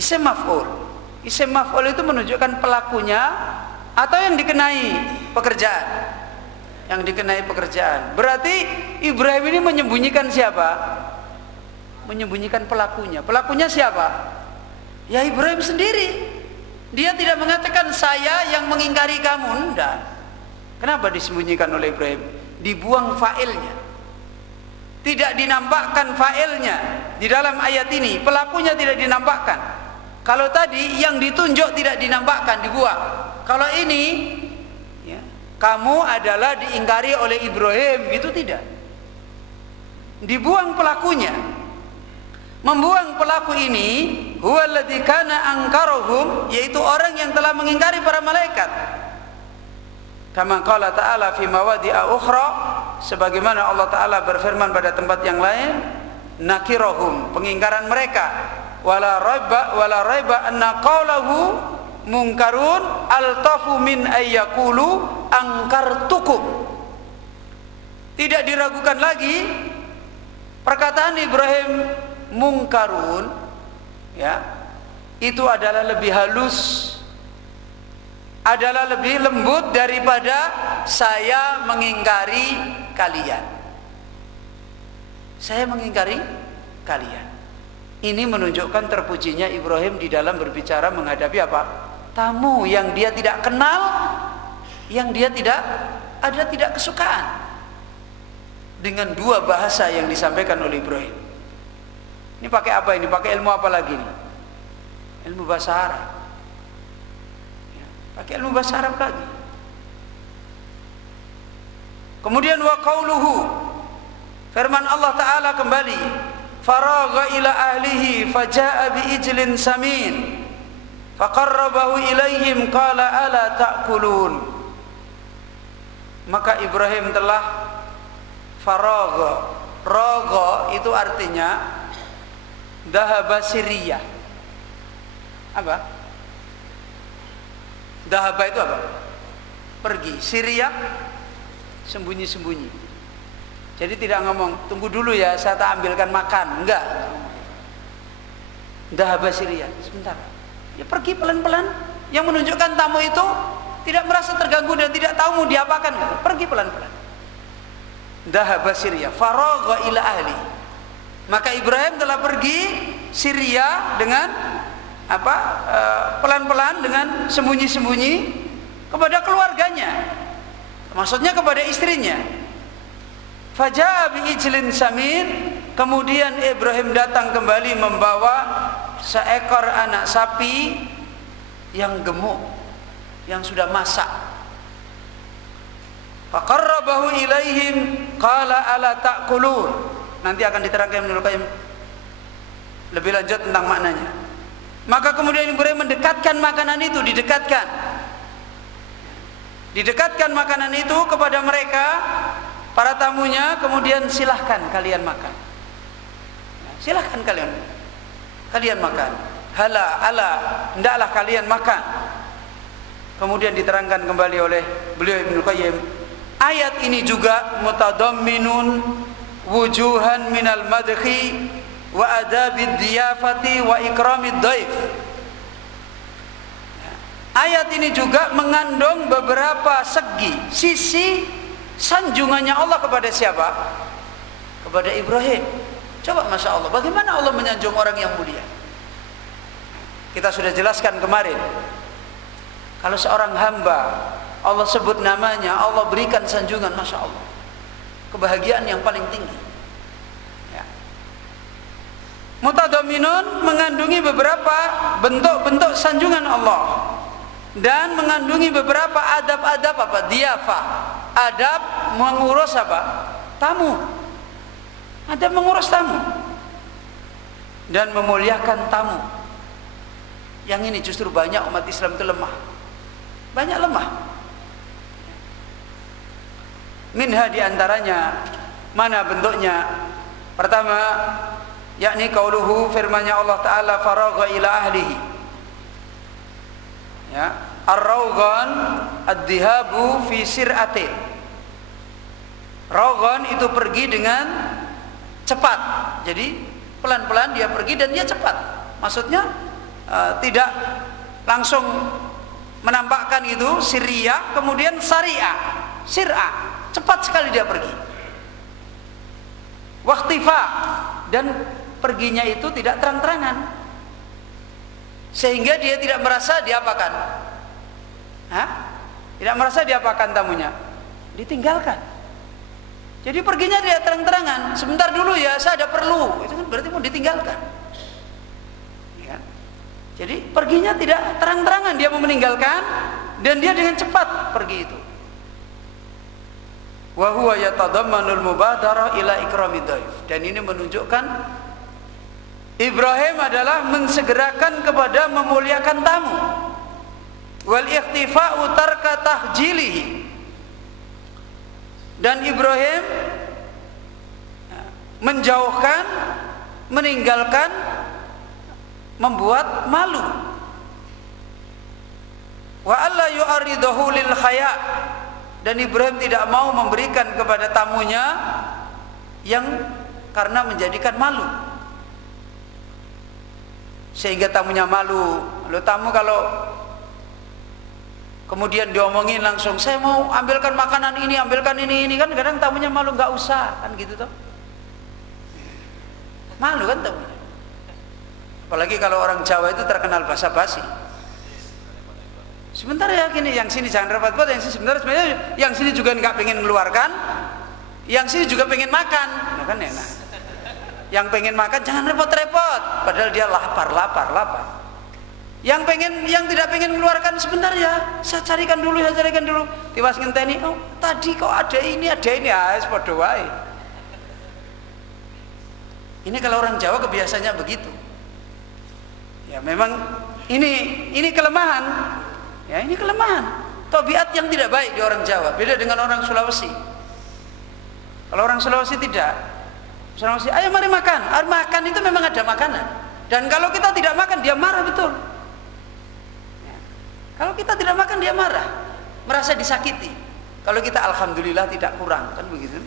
Isim maf'ul. Isim maf'ul itu menunjukkan pelakunya atau yang dikenai pekerjaan. Yang dikenai pekerjaan. Berarti Ibrahim ini menyembunyikan siapa? Menyembunyikan pelakunya. Pelakunya siapa? Ya Ibrahim sendiri. Dia tidak mengatakan saya yang mengingkari kamu. Enggak. Kenapa disembunyikan oleh Ibrahim? Dibuang fa'ilnya. Tidak dinampakkan fa'ilnya di dalam ayat ini. Pelakunya tidak dinampakkan. Kalau tadi yang ditunjuk tidak dinampakkan, dibuang. Kalau ini ya, kamu adalah diingkari oleh Ibrahim, gitu tidak. Dibuang pelakunya. Membuang pelaku ini huwallazi kana angkarahum, yaitu orang yang telah mengingkari para malaikat. Kama qala ta'ala fi mawadi'a ukhra, sebagaimana Allah Ta'ala berfirman pada tempat yang lain, nakirahum, pengingkaran mereka. Wala raiba anna qawlahu munkarun altafu min ayyakulu angkartukum. Tidak diragukan lagi perkataan Ibrahim mungkarun, ya, itu adalah lebih halus, adalah lebih lembut daripada saya mengingkari kalian. Saya mengingkari kalian. Ini menunjukkan terpujinya Ibrahim di dalam berbicara menghadapi apa? Tamu yang dia tidak kenal, yang dia tidak kesukaan. Dengan 2 bahasa yang disampaikan oleh Ibrahim. Ini pakai apa ini? Pakai ilmu apa lagi nih? Ilmu bahasa Arab. pakai ilmu bahasa Arab lagi. Kemudian wa qauluhu, firman Allah Ta'ala kembali, faragha ila ahlihi faja'a bi ijlin samin faqarrabahu ilaihim qala ala ta'kulun. Maka Ibrahim telah faragha. Ragha itu artinya dhahaba Syria. Apa? Dhahaba itu apa? Pergi. Syria sembunyi-sembunyi. Jadi tidak ngomong, tunggu dulu ya, saya tak ambilkan makan. Enggak. Dhahaba Syria, sebentar. Ya pergi pelan-pelan. Yang menunjukkan tamu itu tidak merasa terganggu dan tidak tahu mau diapakan. Pergi pelan-pelan. Dhahaba Syria, faragha ila ahli. Maka Ibrahim telah pergi Syria dengan apa? Pelan-pelan, dengan sembunyi-sembunyi kepada keluarganya. Maksudnya kepada istrinya. Faja'a bi ijlin samin, kemudian Ibrahim datang kembali membawa seekor anak sapi yang gemuk, yang sudah masak. Faqarrabahu ilaihim qala ala ta'kulun. Nanti akan diterangkan Ibnu Qayyim lebih lanjut tentang maknanya. Maka kemudian Ibrahim mendekatkan makanan itu, didekatkan makanan itu kepada mereka, para tamunya. Kemudian silahkan kalian makan. Silahkan kalian makan. Hala ala, hendaklah kalian makan. Kemudian diterangkan kembali oleh beliau Ibnu Qayyim, ayat ini juga mutadamminun wujuhan minal madhi wa adabid diyafati wa ikramid dhaif. Ayat ini juga mengandung beberapa sisi sanjungannya Allah kepada siapa? Kepada Ibrahim. Coba Masya Allah, bagaimana Allah menyanjung orang yang mulia? Kita sudah jelaskan kemarin, kalau seorang hamba Allah sebut namanya, Allah berikan sanjungan, Masya Allah, kebahagiaan yang paling tinggi ya. Mutadaminun mengandungi beberapa bentuk-bentuk sanjungan Allah, dan mengandungi beberapa adab-adab apa? Diyafah, adab mengurus apa? Tamu. Adab mengurus tamu dan memuliakan tamu. Yang ini justru banyak umat Islam itu lemah. Banyak lemah. Minha diantaranya, mana bentuknya? Pertama, yakni qauluhu, firman-Nya Allah Ta'ala, faragha ila ahlihi. Ya, ar-rawghan ad-dhihabu fi sir'atin. Rawghan itu pergi dengan cepat. Jadi pelan-pelan dia pergi dan dia cepat. Maksudnya tidak langsung menampakkan itu Syria, kemudian Syariah, Sir'ah, cepat sekali dia pergi. Waqtifa, dan perginya itu tidak terang-terangan, sehingga dia tidak merasa diapakan. Tidak merasa diapakan tamunya, ditinggalkan. Jadi perginya tidak terang-terangan. Sebentar dulu ya, saya ada perlu. Itu kan berarti mau ditinggalkan. Ya. Jadi perginya tidak terang-terangan, dia mau meninggalkan, dan dia dengan cepat pergi itu. Wa huwa yatadammanul mubadarah ila ikramid dhaif. Dan ini menunjukkan Ibrahim adalah mensegerakan kepada memuliakan tamu. Wal ikhtifa'u tarka tahjilihi. Dan Ibrahim menjauhkan, meninggalkan, membuat malu. Wa alla yu'aridahu lil khaya', dan Ibrahim tidak mau memberikan kepada tamunya yang karena menjadikan malu, sehingga tamunya malu. Lalu tamu kalau kemudian diomongin langsung, saya mau ambilkan makanan ini, ambilkan ini kan kadang tamunya malu, nggak usah, kan gitu toh. Malu kan tamunya. Apalagi kalau orang Jawa itu terkenal basa-basi. Sebentar ya gini, yang sini jangan repot-repot, yang sini sebentar, sebenarnya yang sini juga nggak pengen mengeluarkan, yang sini juga pengen makan, nah, kan enak. Yang pengen makan jangan repot-repot, padahal dia lapar. Yang tidak pengen mengeluarkan, sebentar ya, saya carikan dulu. Tiwas ngenteni, oh tadi kok ada ini, ah, padha wae. Ini kalau orang Jawa kebiasaannya begitu. Ya memang ini kelemahan. Ya ini kelemahan. Tabiat yang tidak baik di orang Jawa, beda dengan orang Sulawesi. Kalau orang Sulawesi tidak. Sulawesi, ayo mari makan. Makan itu memang ada makanan. Dan kalau kita tidak makan, dia marah betul. Kalau kita tidak makan dia marah, merasa disakiti. Kalau kita alhamdulillah tidak kurang, kan begitu.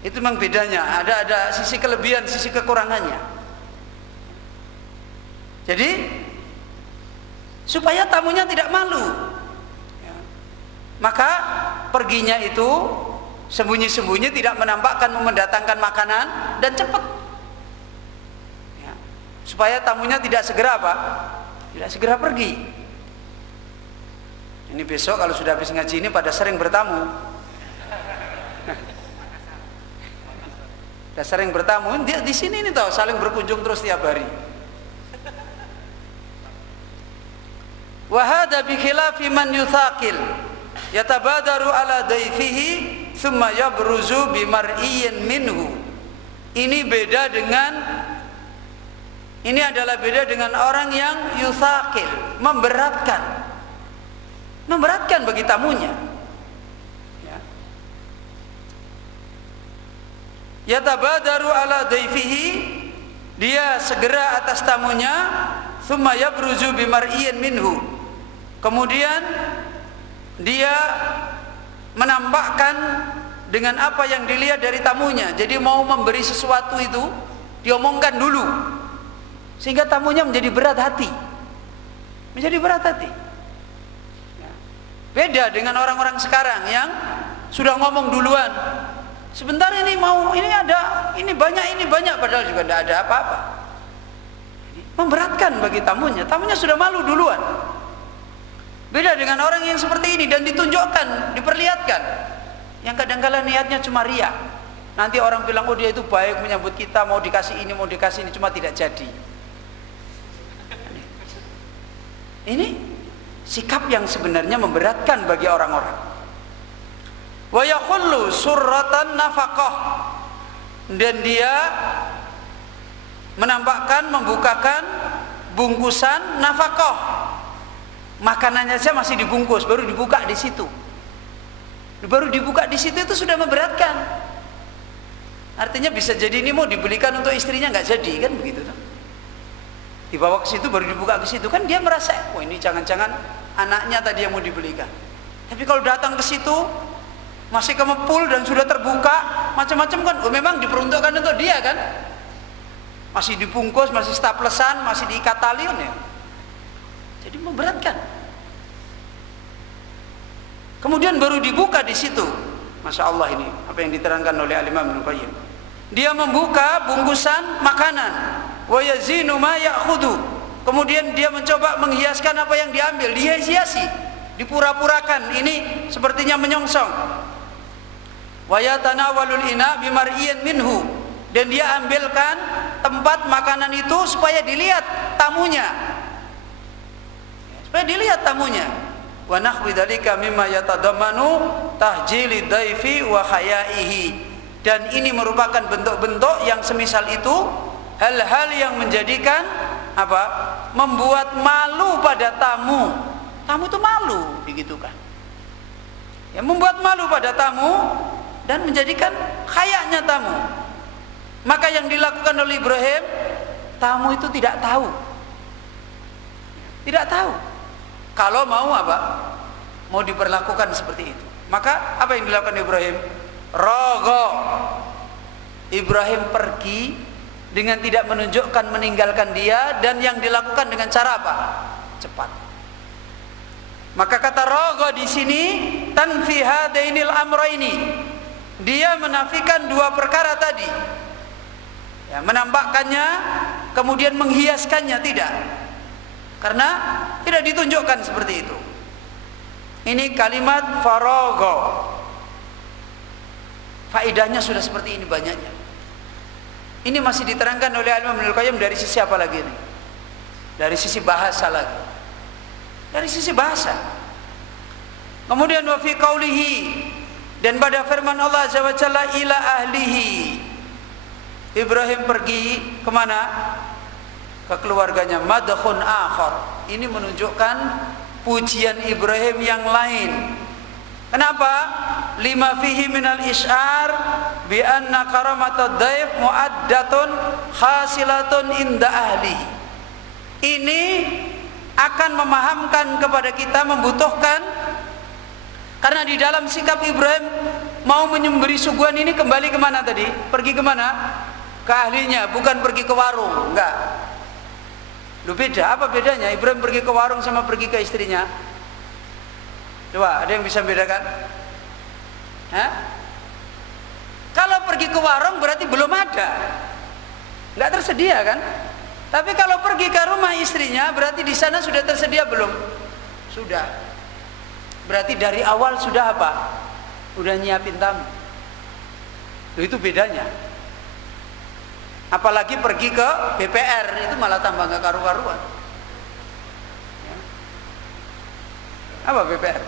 Itu memang bedanya. Ada sisi kelebihan, sisi kekurangannya. Jadi supaya tamunya tidak malu, maka perginya itu sembunyi-sembunyi, tidak menampakkan mendatangkan makanan dan cepat. Supaya tamunya tidak segera apa? Tidak segera pergi. Ini besok kalau sudah habis ngaji ini pada sering bertamu. Pada sering bertamu, dia di sini ini tahu saling berkunjung terus tiap hari. Wa hadza bi khilafi man yuthaqil yatabadaru ala daifihi thumma yabruzu bi mar'iyyin minhu. Ini adalah beda dengan orang yang yuthaqil, memberatkan bagi tamunya. Yatabadaru ala daifihi, dia segera atas tamunya, thumma yabruzu bimar'iyyin minhu, kemudian dia menampakkan dengan apa yang dilihat dari tamunya. Jadi mau memberi sesuatu itu diomongkan dulu, sehingga tamunya menjadi berat hati. Beda dengan orang-orang sekarang yang sudah ngomong duluan. Sebentar ini banyak padahal juga tidak ada apa-apa. Memberatkan bagi tamunya sudah malu duluan. Beda dengan orang yang seperti ini dan ditunjukkan, diperlihatkan. Yang kadang-kala niatnya cuma riya. Nanti orang bilang, oh dia itu baik menyambut kita, mau dikasih ini, cuma tidak jadi. Ini sikap yang sebenarnya memberatkan bagi orang-orang. Wa yakhullu surratan nafaqah, dan dia menampakkan, membukakan bungkusan nafaqah. Makanannya saja masih dibungkus, baru dibuka di situ. Itu sudah memberatkan. Artinya bisa jadi ini mau dibelikan untuk istrinya nggak jadi, kan begitu tuh. Dibawa ke situ baru dibuka ke situ, kan dia merasa, oh ini jangan-jangan anaknya tadi yang mau dibelikan. Tapi kalau datang ke situ masih kemepul dan sudah terbuka macam-macam, kan oh memang diperuntukkan untuk dia, kan masih dibungkus, masih staplesan, masih diikat tali, ya. Jadi memberatkan. Kemudian baru dibuka di situ. Masya Allah, ini apa yang diterangkan oleh Al-Imam Ibnu Qayyim. Dia membuka bungkusan makanan, wa yazinu ma ya'khudhu. Kemudian dia mencoba menghiaskan apa yang diambil, dihiasi, dipura-purakan, ini sepertinya menyongsong. Wa yatanawalul ina bimar'iyyin minhu, dan dia ambilkan tempat makanan itu supaya dilihat tamunya. Wa nahwi dzalika mimma yatadammanu tahjili dhaifi wa khayaihi, dan ini merupakan bentuk-bentuk yang semisal itu, hal-hal yang menjadikan apa? Membuat malu pada tamu. Tamu itu malu digitukan. Ya, membuat malu pada tamu dan menjadikan khayaknya tamu. Maka yang dilakukan oleh Ibrahim, tamu itu tidak tahu. Kalau mau apa? Mau diperlakukan seperti itu. Maka apa yang dilakukan Ibrahim? Rogo. Ibrahim pergi dengan tidak menunjukkan meninggalkan dia, dan yang dilakukan dengan cara apa? Cepat. Maka kata rogo di sini tanfi hadainil amraini. Dia menafikan dua perkara tadi. Ya, menampakkannya kemudian menghiaskannya tidak. Karena tidak ditunjukkan seperti itu. Ini kalimat farogo. Faidahnya sudah seperti ini banyaknya. Ini masih diterangkan oleh Al-Imam Ibnu Qayyim dari sisi apa lagi ini? Dari sisi bahasa lagi. Dari sisi bahasa. Kemudian wa fi qaulihi, dan pada firman Allah Azza wa Jalla, ila ahlihi. Ibrahim pergi kemana? Ke keluarganya. Madkhun akhar. Ini menunjukkan pujian Ibrahim yang lain. Kenapa? Lima fihi minal isyar bi anna karamatad daif muaddatun khasilatun inda ahli. Ini akan memahamkan kepada kita, membutuhkan, karena di dalam sikap Ibrahim mau menyemberi suguhan ini kembali kemana tadi? Pergi kemana? Ke ahlinya, bukan pergi ke warung. Enggak. Lu beda, apa bedanya Ibrahim pergi ke warung sama pergi ke istrinya? Coba, ada yang bisa membedakan? Hah? Kalau pergi ke warung berarti belum ada, nggak tersedia kan? Tapi kalau pergi ke rumah istrinya berarti di sana sudah tersedia belum? Sudah. Berarti dari awal sudah apa? Udah nyiapin tamu. Itu bedanya. Apalagi pergi ke BPR, itu malah tambah nggak karu-karuan. Apa BPR?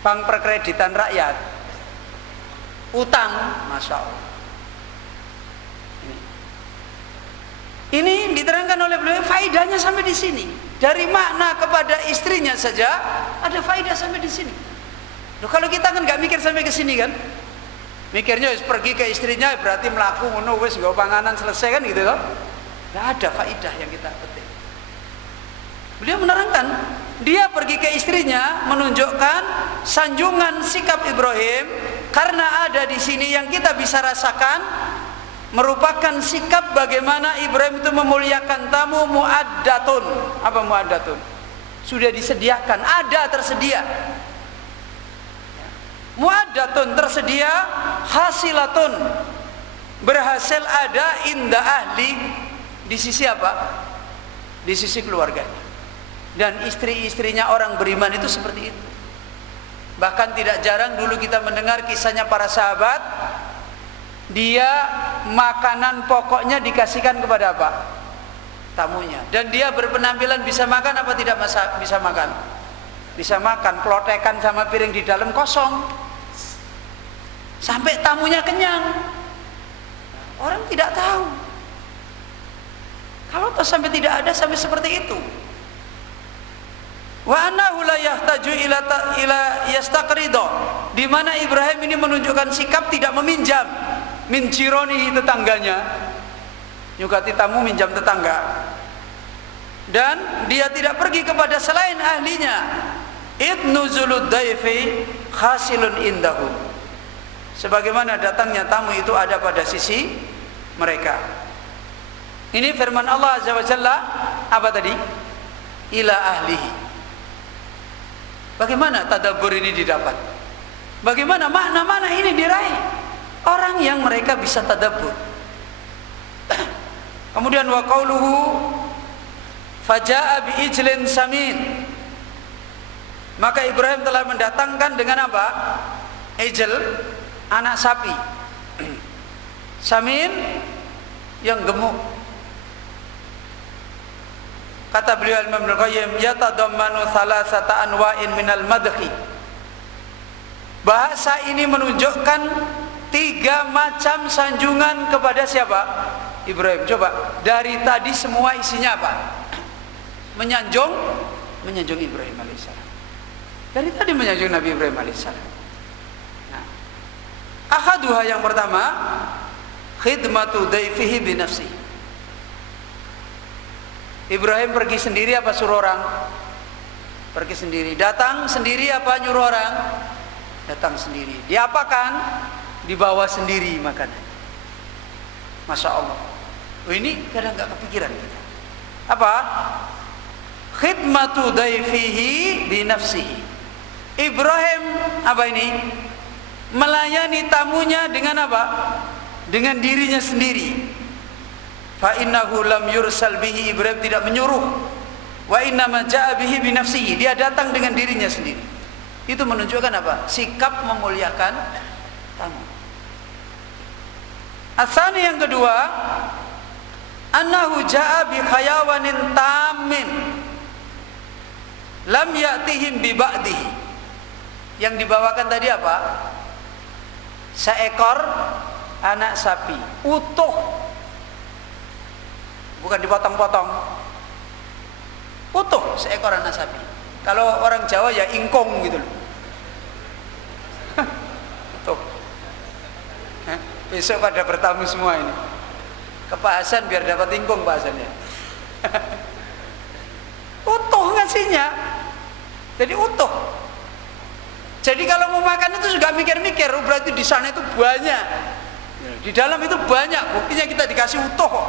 Bank Perkreditan Rakyat. Utang, masya Allah. Ini diterangkan oleh beliau, faidahnya sampai di sini. Dari makna kepada istrinya saja ada faidah sampai di sini. Loh, kalau kita kan nggak mikir sampai ke sini kan? Mikirnya pergi ke istrinya berarti melaku ngono wis nggo panganan selesai kan gitu loh. Enggak ada faidah yang kita petik. Beliau menerangkan, dia pergi ke istrinya menunjukkan sanjungan sikap Ibrahim, karena ada di sini yang kita bisa rasakan merupakan sikap bagaimana Ibrahim itu memuliakan tamu. Muaddatun. Apa muaddatun? Sudah disediakan, ada, tersedia. Muaddatun, tersedia, hasilatun, berhasil ada, inda ahli, di sisi apa? Di sisi keluarganya. Dan istri-istrinya orang beriman itu seperti itu. Bahkan tidak jarang dulu kita mendengar kisahnya para sahabat, dia makanan pokoknya dikasihkan kepada apa? Tamunya. Dan dia berpenampilan bisa makan apa tidak bisa makan? Bisa makan, plotekan sama piring di dalam kosong. Sampai tamunya kenyang. Orang tidak tahu. Kalau toh sampai tidak ada sampai seperti itu. Wa annahu la yahtaju ila yastaqridu, di mana Ibrahim ini menunjukkan sikap tidak meminjam min jironihi, tetangganya. Nyugati tamu minjam tetangga. Dan dia tidak pergi kepada selain ahlinya. Idnuzulud daifi khasilun indahu. Sebagaimana datangnya tamu itu ada pada sisi mereka. Ini firman Allah Azza wa Jalla, apa tadi? Ila ahlihi. Bagaimana tadabbur ini didapat? Bagaimana makna-makna ini diraih? Orang yang mereka bisa tadabbur. Kemudian wa qauluhu faja'a bi ijlin samin. Maka Ibrahim telah mendatangkan dengan apa? Ijl, anak sapi. Samin, yang gemuk. Kata beliau Imam Al-Qayyim, yatadammanu thalathata anwa'in minal madhi. Bahasa ini menunjukkan 3 macam sanjungan kepada siapa? Ibrahim. Coba, dari tadi semua isinya apa? Menyanjung Ibrahim alaihissalam. Dari tadi menyanjung Nabi Ibrahim alaihissalam. Nah, ahaduha, yang pertama, khidmatu daifihi binafsihi. Ibrahim pergi sendiri apa suruh orang? Pergi sendiri. Datang sendiri apa nyuruh orang? Datang sendiri. Diapakan? Dibawa sendiri makanan. Masya Allah. Oh, ini kadang nggak kepikiran kita. Apa? Khidmatu daifihi binafsihi. Ibrahim apa ini? Melayani tamunya dengan apa? Dengan dirinya sendiri. Fa innahu lam yursal bihi, Ibrahim tidak menyuruh. Wa innama jaa bihi bi nafsihi, dia datang dengan dirinya sendiri. Itu menunjukkan apa? Sikap memuliakan tamu. Asani, yang kedua, anna innahu jaa bi hayawanin tamin lam ya'tihim bi ba'dihi. Yang dibawakan tadi apa? Seekor anak sapi utuh, bukan dipotong-potong, utuh seekor anak sapi. Kalau orang Jawa ya ingkung gitu loh. Utuh. Besok pada bertamu semua ini ke Pak Hasan biar dapat ingkung Pak Hasan ya. Utuh ngasihnya, jadi utuh. Jadi kalau mau makan itu juga mikir-mikir, berarti di sana itu banyak, di dalam itu banyak, buktinya kita dikasih utuh kok.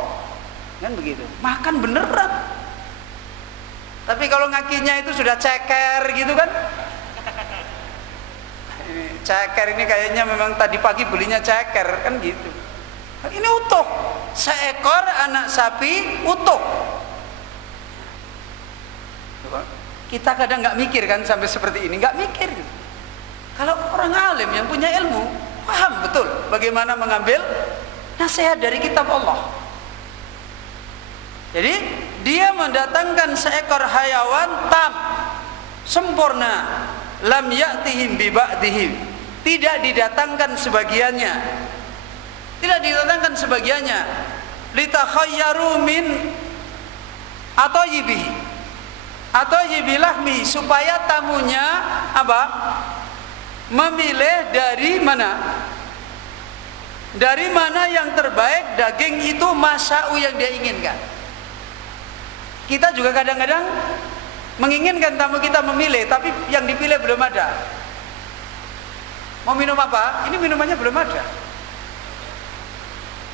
Kan begitu, makan beneran. Tapi kalau ngakinya itu sudah ceker gitu kan, ceker ini kayaknya memang tadi pagi belinya ceker kan gitu. Ini utuh, seekor anak sapi utuh. Kita kadang nggak mikir kan sampai seperti ini, nggak mikir. Kalau orang alim yang punya ilmu paham betul bagaimana mengambil nasihat dari kitab Allah. Jadi dia mendatangkan seekor hayawan tam, sempurna, lam ya'tihim bi ba'dihim, tidak didatangkan sebagiannya, tidak didatangkan sebagiannya, litakhayyaru min atau yibi lahmi, supaya tamunya apa? Memilih dari mana? Dari mana yang terbaik daging itu masa'u yang dia inginkan. Kita juga kadang-kadang menginginkan tamu kita memilih, tapi yang dipilih belum ada. Mau minum apa? Ini minumannya belum ada.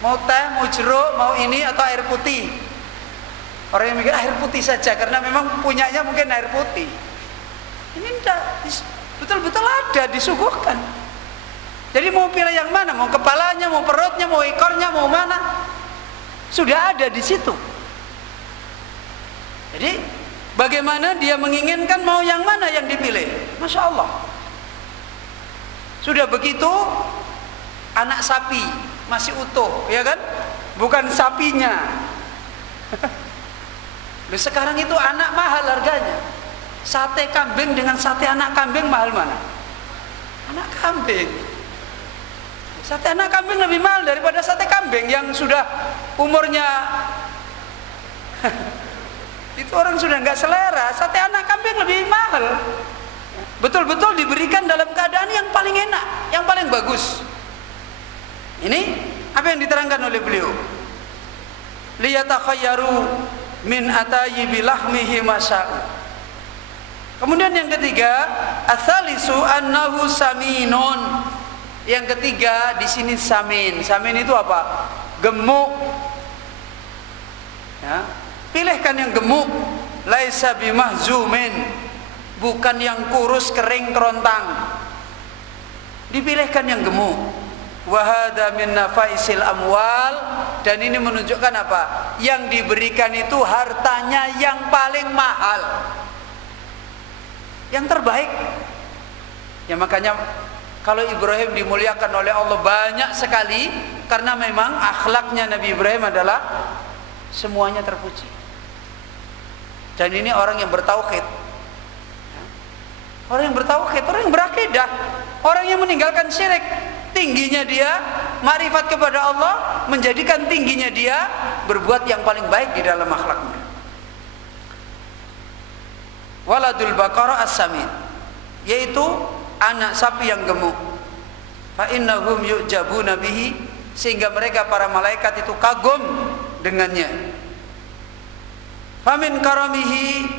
Mau teh, mau jeruk, mau ini atau air putih. Orang yang mikir air putih saja karena memang punyanya mungkin air putih. Ini enggak, betul-betul ada disuguhkan. Jadi mau pilih yang mana? Mau kepalanya, mau perutnya, mau ekornya, mau mana? Sudah ada di situ. Jadi bagaimana dia menginginkan mau yang mana yang dipilih? Masya Allah. Sudah begitu anak sapi masih utuh, ya kan? Bukan sapinya. Sekarang itu anak mahal harganya. Sate kambing dengan sate anak kambing mahal mana? Anak kambing. Sate anak kambing lebih mahal daripada sate kambing yang sudah umurnya itu orang sudah nggak selera. Sate anak kambing lebih mahal. Betul-betul diberikan dalam keadaan yang paling enak, yang paling bagus. Ini apa yang diterangkan oleh beliau? Liyatakhayyaru min atayyibi lahmihi masa'u. Kemudian yang ketiga, asalisu annahu saminun. Yang ketiga di sini samin. Samin itu apa? Gemuk. Ya, pilihkan yang gemuk. Laisa bimahzumin. Bukan yang kurus, kering, kerontang. Dipilihkan yang gemuk. Wa hadza min nafaisil amwal, dan ini menunjukkan apa? Yang diberikan itu hartanya yang paling mahal. Yang terbaik. Ya makanya kalau Ibrahim dimuliakan oleh Allah banyak sekali karena memang akhlaknya Nabi Ibrahim adalah semuanya terpuji. Dan ini orang yang bertauhid. Orang yang bertauhid, orang yang berakidah, orang yang meninggalkan syirik. Tingginya dia makrifat kepada Allah, menjadikan tingginya dia berbuat yang paling baik di dalam akhlaknya. Waladul baqara as-samin, yaitu anak sapi yang gemuk. Fa innahum yu'jabuna bihi, sehingga mereka para malaikat itu kagum dengannya. Famin karamihi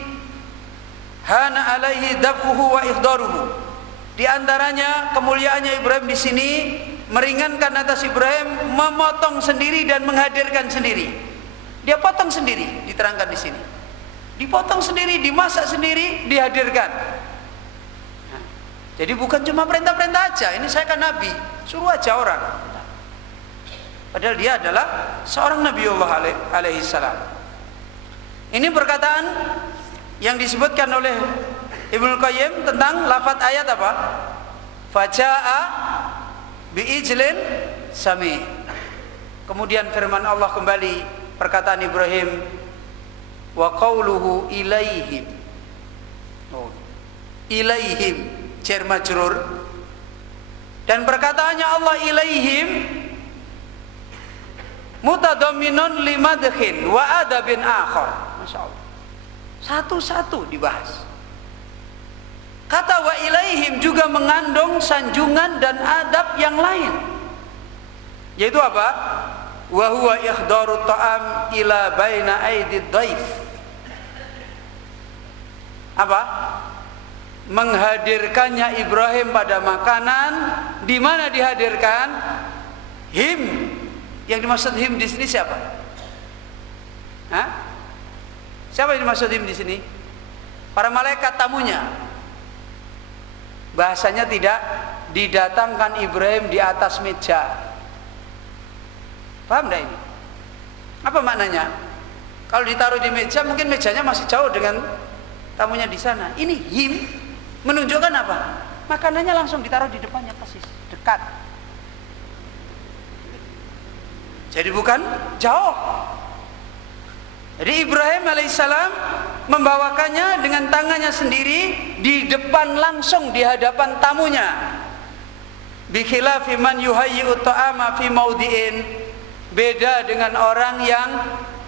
hana alaihi dabhuhu wa ihdaruhu. Di antaranya kemuliaannya Ibrahim di sini meringankan atas Ibrahim memotong sendiri dan menghadirkan sendiri. Dia potong sendiri, diterangkan di sini. Dipotong sendiri, dimasak sendiri, dihadirkan. Nah, jadi bukan cuma perintah-perintah aja. Ini saya kan Nabi, suruh aja orang. Padahal dia adalah seorang Nabiullah alaihi salam. Ini perkataan yang disebutkan oleh Ibnu Qayyim tentang lafaz ayat apa? Faja'a bi'ijlin sami. Kemudian firman Allah kembali, perkataan Ibrahim wa qauluhu ilaihim. Oh, ilaihim jar majrur, dan perkataannya Allah ilaihim mutadamminun limadkhin wa adabin akhar. Masya Allah, satu-satu dibahas. Kata wa ilaihim juga mengandung sanjungan dan adab yang lain, yaitu apa? Wa huwa ihdarut ta'am ila baina aidid dhaif. Apa? Menghadirkannya Ibrahim pada makanan. Di mana dihadirkan? Him. Yang dimaksud him di sini siapa? Hah? Siapa yang dimaksud him di sini? Para malaikat tamunya. Bahasanya tidak didatangkan Ibrahim di atas meja. Paham tidak ini? Apa maknanya? Kalau ditaruh di meja, mungkin mejanya masih jauh dengan tamunya di sana. Ini him menunjukkan apa? Makanannya langsung ditaruh di depannya, persis dekat. Jadi bukan jauh. Jadi Ibrahim alaihissalam membawakannya dengan tangannya sendiri di depan langsung di hadapan tamunya. Bi khilafi man yuhayyi'u ta'ama fi maudi'in. Beda dengan orang yang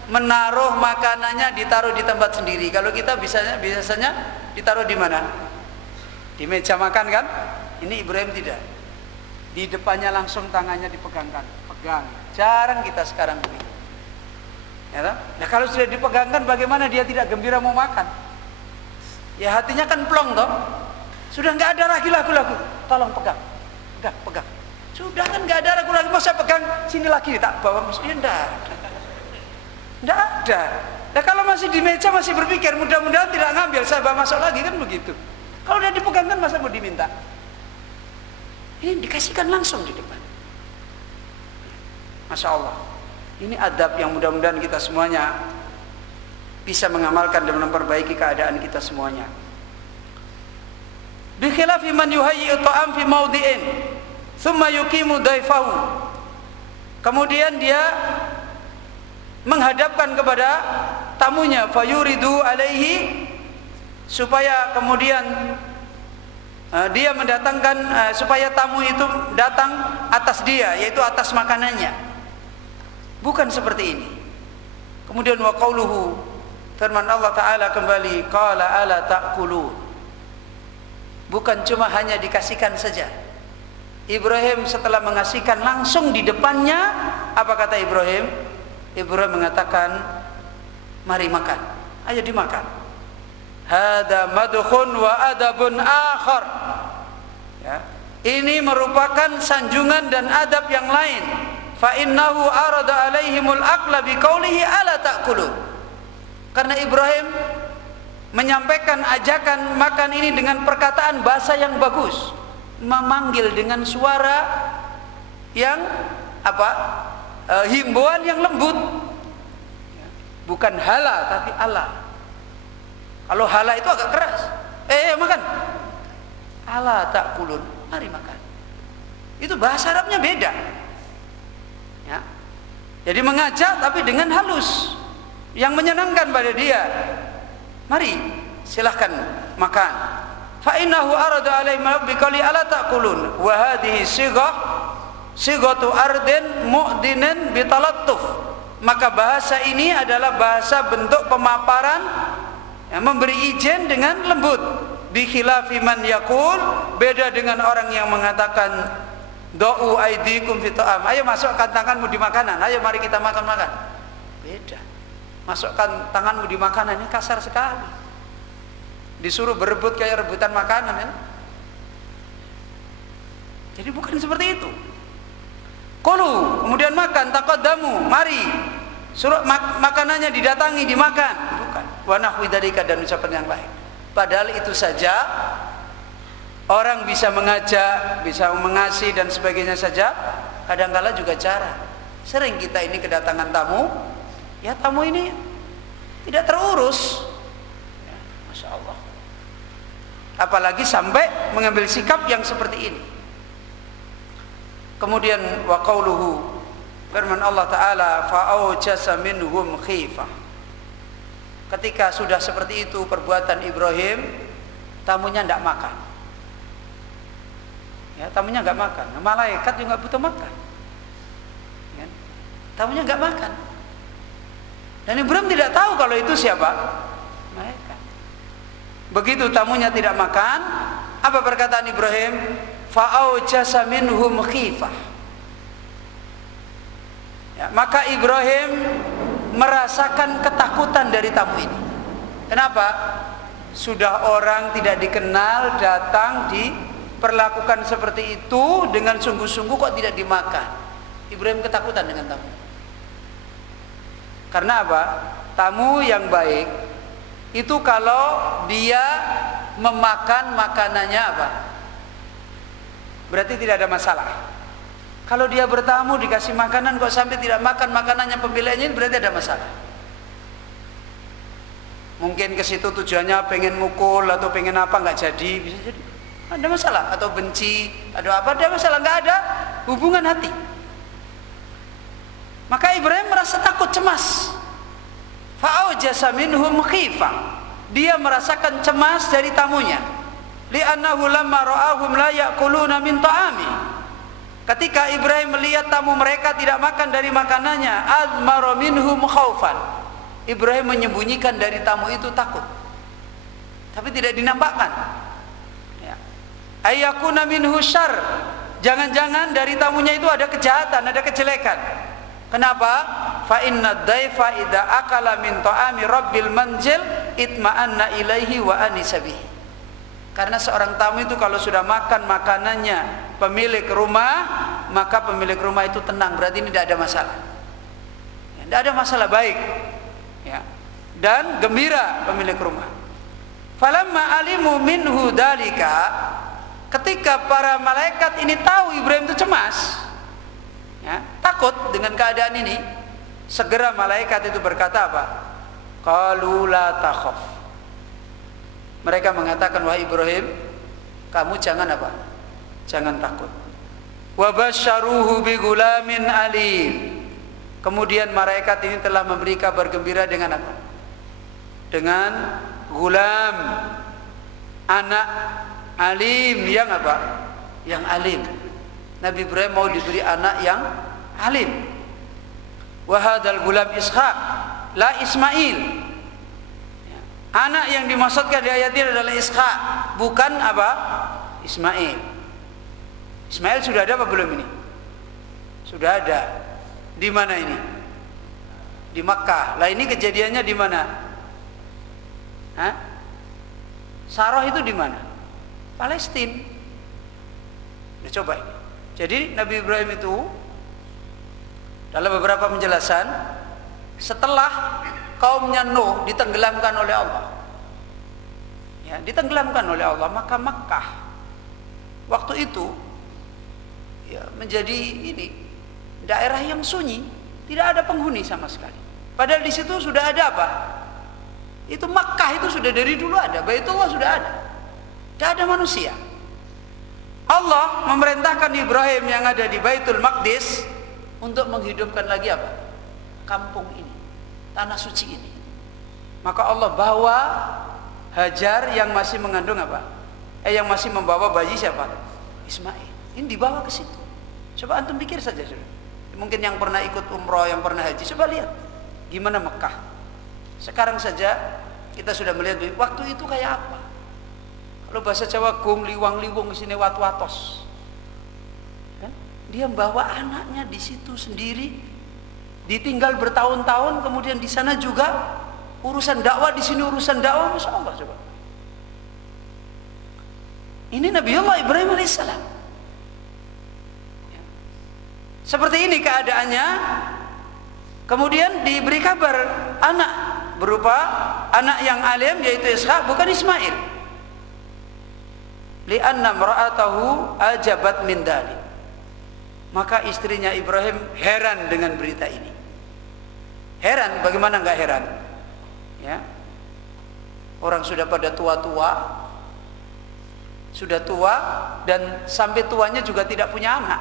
menaruh makanannya ditaruh di tempat sendiri. Kalau kita biasanya ditaruh di mana? Di meja makan kan? Ini Ibrahim tidak. Di depannya langsung tangannya dipegangkan, pegang. Jarang kita sekarang begitu. Ya, nah kalau sudah dipegangkan, bagaimana dia tidak gembira mau makan? Ya hatinya kan plong toh. Sudah nggak ada lagi lagu-lagu. Tolong pegang, pegang. Sudah kan nggak ada ragu-ragu, masa pegang sini lagi tak bawa musuhnya, nggak ada. Nah kalau masih di meja masih berpikir mudah-mudahan tidak ngambil, saya bawa masuk lagi kan begitu. Kalau udah dipegangkan masa mau diminta? Ini dikasihkan langsung di depan. Masya Allah. Ini adab yang mudah-mudahan kita semuanya bisa mengamalkan dan memperbaiki keadaan kita semuanya. Bi khilafi man yuhayyi'u ta'am fi maudi'in thumma yuqimu daifahu. Kemudian dia menghadapkan kepada tamunya, fayuridu alaihi, supaya kemudian dia mendatangkan supaya tamu itu datang atas dia, yaitu atas makanannya. Bukan seperti ini. Kemudian wa qauluhu, firman Allah Ta'ala kembali, qala ala ta'kulun. Bukan cuma hanya dikasihkan saja. Ibrahim setelah mengasihkan langsung di depannya, apa kata Ibrahim? Ibrahim mengatakan, mari makan, ayo dimakan. Hada madkhun wa adabun akhar. Ya. Ini merupakan sanjungan dan adab yang lain. Fa innahu arada alaihimul aqla biqaulihi ala ta'kulun. Karena Ibrahim menyampaikan ajakan makan ini dengan perkataan bahasa yang bagus, memanggil dengan suara yang apa? Himbauan yang lembut. Bukan hala tapi ala. Kalau hala itu agak keras. Makan. Ala ta'kulun, mari makan. Itu bahasa Arabnya beda. Ya. Jadi mengajak tapi dengan halus yang menyenangkan pada dia. Mari silahkan makan. Fa innahu arada alaihim biqali ala ta'kulun wa hadhihi sighatu ardin mu'dinin bitalattuf. Maka bahasa ini adalah bahasa bentuk pemaparan yang memberi izin dengan lembut. Bi khilafi man yaqul, beda dengan orang yang mengatakan do'u aidikum fi ta'am, ayo masukkan tanganmu di makanan, ayo mari kita makan-makan. Beda. Masukkan tanganmu di makanan, ini kasar sekali. Disuruh berebut kayak rebutan makanan kan? Jadi bukan seperti itu. Kulu, kemudian makan, taqaddamu, mari. Suruh makanannya didatangi, dimakan. Bukan. Wa nahwi dzalika, dan ucapan yang lain. Padahal itu saja orang bisa mengajak, bisa mengasih dan sebagainya saja. Kadang-kala juga cara. Sering kita ini kedatangan tamu, ya tamu ini tidak terurus. Ya, Masya Allah. Apalagi sampai mengambil sikap yang seperti ini. Kemudian wa qauluhu, Firman Allah Ta'ala, fa'aujasa minhum khifah. Ketika sudah seperti itu perbuatan Ibrahim, tamunya tidak makan. Ya, tamunya nggak makan. Malaikat juga butuh makan. Ya, tamunya nggak makan. Dan Ibrahim tidak tahu kalau itu siapa? Malaikat. Begitu tamunya tidak makan, apa perkataan Ibrahim? Fa'aujasa minhum khifah. Ya, maka Ibrahim merasakan ketakutan dari tamu ini. Kenapa? Sudah orang tidak dikenal datang diperlakukan seperti itu dengan sungguh-sungguh kok tidak dimakan. Ibrahim ketakutan dengan tamu. Karena apa? Tamu yang baik itu kalau dia memakan makanannya apa? Berarti tidak ada masalah. Kalau dia bertamu dikasih makanan kok sampai tidak makan makanannya pemiliknya, berarti ada masalah. Mungkin ke situ tujuannya pengen mukul atau pengen apa, nggak jadi, bisa jadi ada masalah, atau benci, ada apa, ada masalah, nggak ada hubungan hati. Maka Ibrahim merasa takut, cemas. Fa'aujasa minhum khifah. Dia merasakan cemas dari tamunya. Li'annahu lamma ra'ahum la ya'kuluna min ta'ami. Ketika Ibrahim melihat tamu mereka tidak makan dari makanannya, azmara minhum khaufan. Ibrahim menyembunyikan dari tamu itu takut, tapi tidak dinampakkan. Ya. Ayyakuna minhu syarr. Jangan-jangan dari tamunya itu ada kejahatan, ada kejelekan. Kenapa? Fa inna dhaifa idza akala min ta'ami rabbil manzil itma'anna ilaihi wa anisa bihi. Karena seorang tamu itu kalau sudah makan makanannya pemilik rumah, maka pemilik rumah itu tenang, berarti ini tidak ada masalah. Ya, tidak ada masalah, baik. Ya. Dan gembira pemilik rumah. Falamma alimu minhu dalika, ketika para malaikat ini tahu Ibrahim itu cemas, ya, takut dengan keadaan ini, segera malaikat itu berkata apa? Qalu la takhaf. Mereka mengatakan, wahai Ibrahim, kamu jangan apa? Jangan takut. Wa basyaruhu bi gulamin alim. Kemudian malaikat ini telah memberi kabar gembira dengan apa? Dengan gulam, anak alim yang apa? Yang alim. Nabi Ibrahim mau diberi anak yang alim. Wa hadzal gulam Ishaq la Ismail. Anak yang dimaksudkan di ayat ini adalah Ishaq, bukan apa? Ismail. Ismail sudah ada apa belum ini? Sudah ada. Di mana ini? Di Makkah. Lah ini kejadiannya di mana? Hah? Sarah itu di mana? Palestina. Nah, coba ini. Jadi Nabi Ibrahim itu dalam beberapa penjelasan, setelah kaumnya Nuh ditenggelamkan oleh Allah, ya, ditenggelamkan oleh Allah, maka Makkah waktu itu ya menjadi ini daerah yang sunyi, tidak ada penghuni sama sekali. Padahal di situ sudah ada apa? Itu Makkah itu sudah dari dulu ada, Baitullah sudah ada, tidak ada manusia. Allah memerintahkan Ibrahim yang ada di Baitul Maqdis untuk menghidupkan lagi apa? Kampung ini, tanah suci ini. Maka Allah bawa Hajar yang masih mengandung apa? Yang masih membawa bayi siapa? Ismail. Ini dibawa ke situ. Coba antum pikir saja sudah. Mungkin yang pernah ikut umroh, yang pernah haji, coba lihat gimana Mekah. Sekarang saja kita sudah melihat waktu itu kayak apa. Kalau bahasa Jawa gong liwang-liwung sini wat-watos. Kan? Dia membawa anaknya di situ sendiri, ditinggal bertahun-tahun, kemudian di sana juga urusan dakwah, di sini urusan dakwah, Masya Allah. Coba ini Nabiullah Ibrahim alaihissalam. Seperti ini keadaannya. Kemudian diberi kabar anak berupa anak yang alim, yaitu Ishaq, bukan Ismail. Li'anna imra'atahu ajabat min dhalik. Maka istrinya Ibrahim heran dengan berita ini. Heran, bagaimana enggak heran? Ya. Orang sudah pada tua-tua, sudah tua, dan sampai tuanya juga tidak punya anak.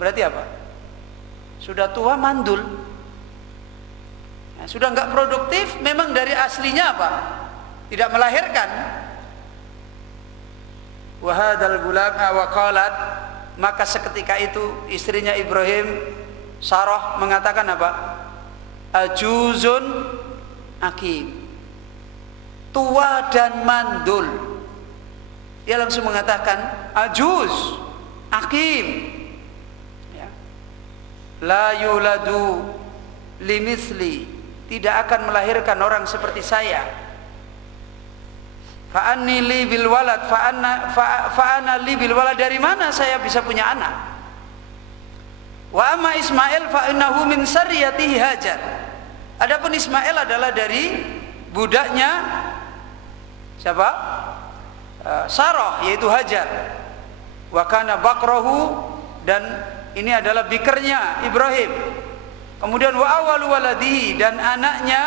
Berarti apa? sudah tua mandul, ya, sudah nggak produktif. Memang dari aslinya apa? Tidak melahirkan. Wahadal gulam awaqalat, maka seketika itu istrinya Ibrahim, Sarah, mengatakan apa? Ajuzun akim, tua dan mandul. Dia langsung mengatakan ajuz akim, ya. La yuladu limithli, tidak akan melahirkan orang seperti saya. Fa'anni li bil walad, fa'ana li bil walad, dari mana saya bisa punya anak? Wa amma Ismail fa innahu min sariyatihi Hajar. Adapun Ismail adalah dari budaknya siapa? Sarah, yaitu Hajar. Wa kana bakrahu, dan ini adalah bikernya Ibrahim. Kemudian wa awalu waladihi, dan anaknya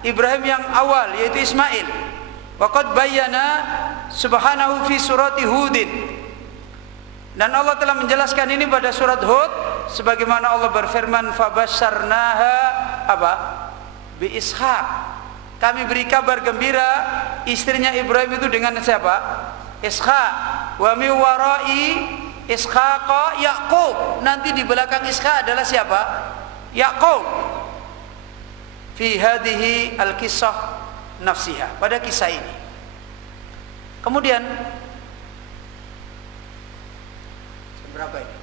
Ibrahim yang awal yaitu Ismail. Wa qad bayyana subhanahu fi surati Hudin, dan Allah telah menjelaskan ini pada surat Hud, sebagaimana Allah berfirman fabasyarnaha apa? Bi Ishaq. Kami beri kabar gembira istrinya Ibrahim itu dengan siapa? Ishaq. Wa mi warai Ishaq Yaqub. Nanti di belakang Ishaq adalah siapa? Yaqub. Fi hadhihi al-qissah nafsiha, pada kisah ini. Kemudian berapa ini?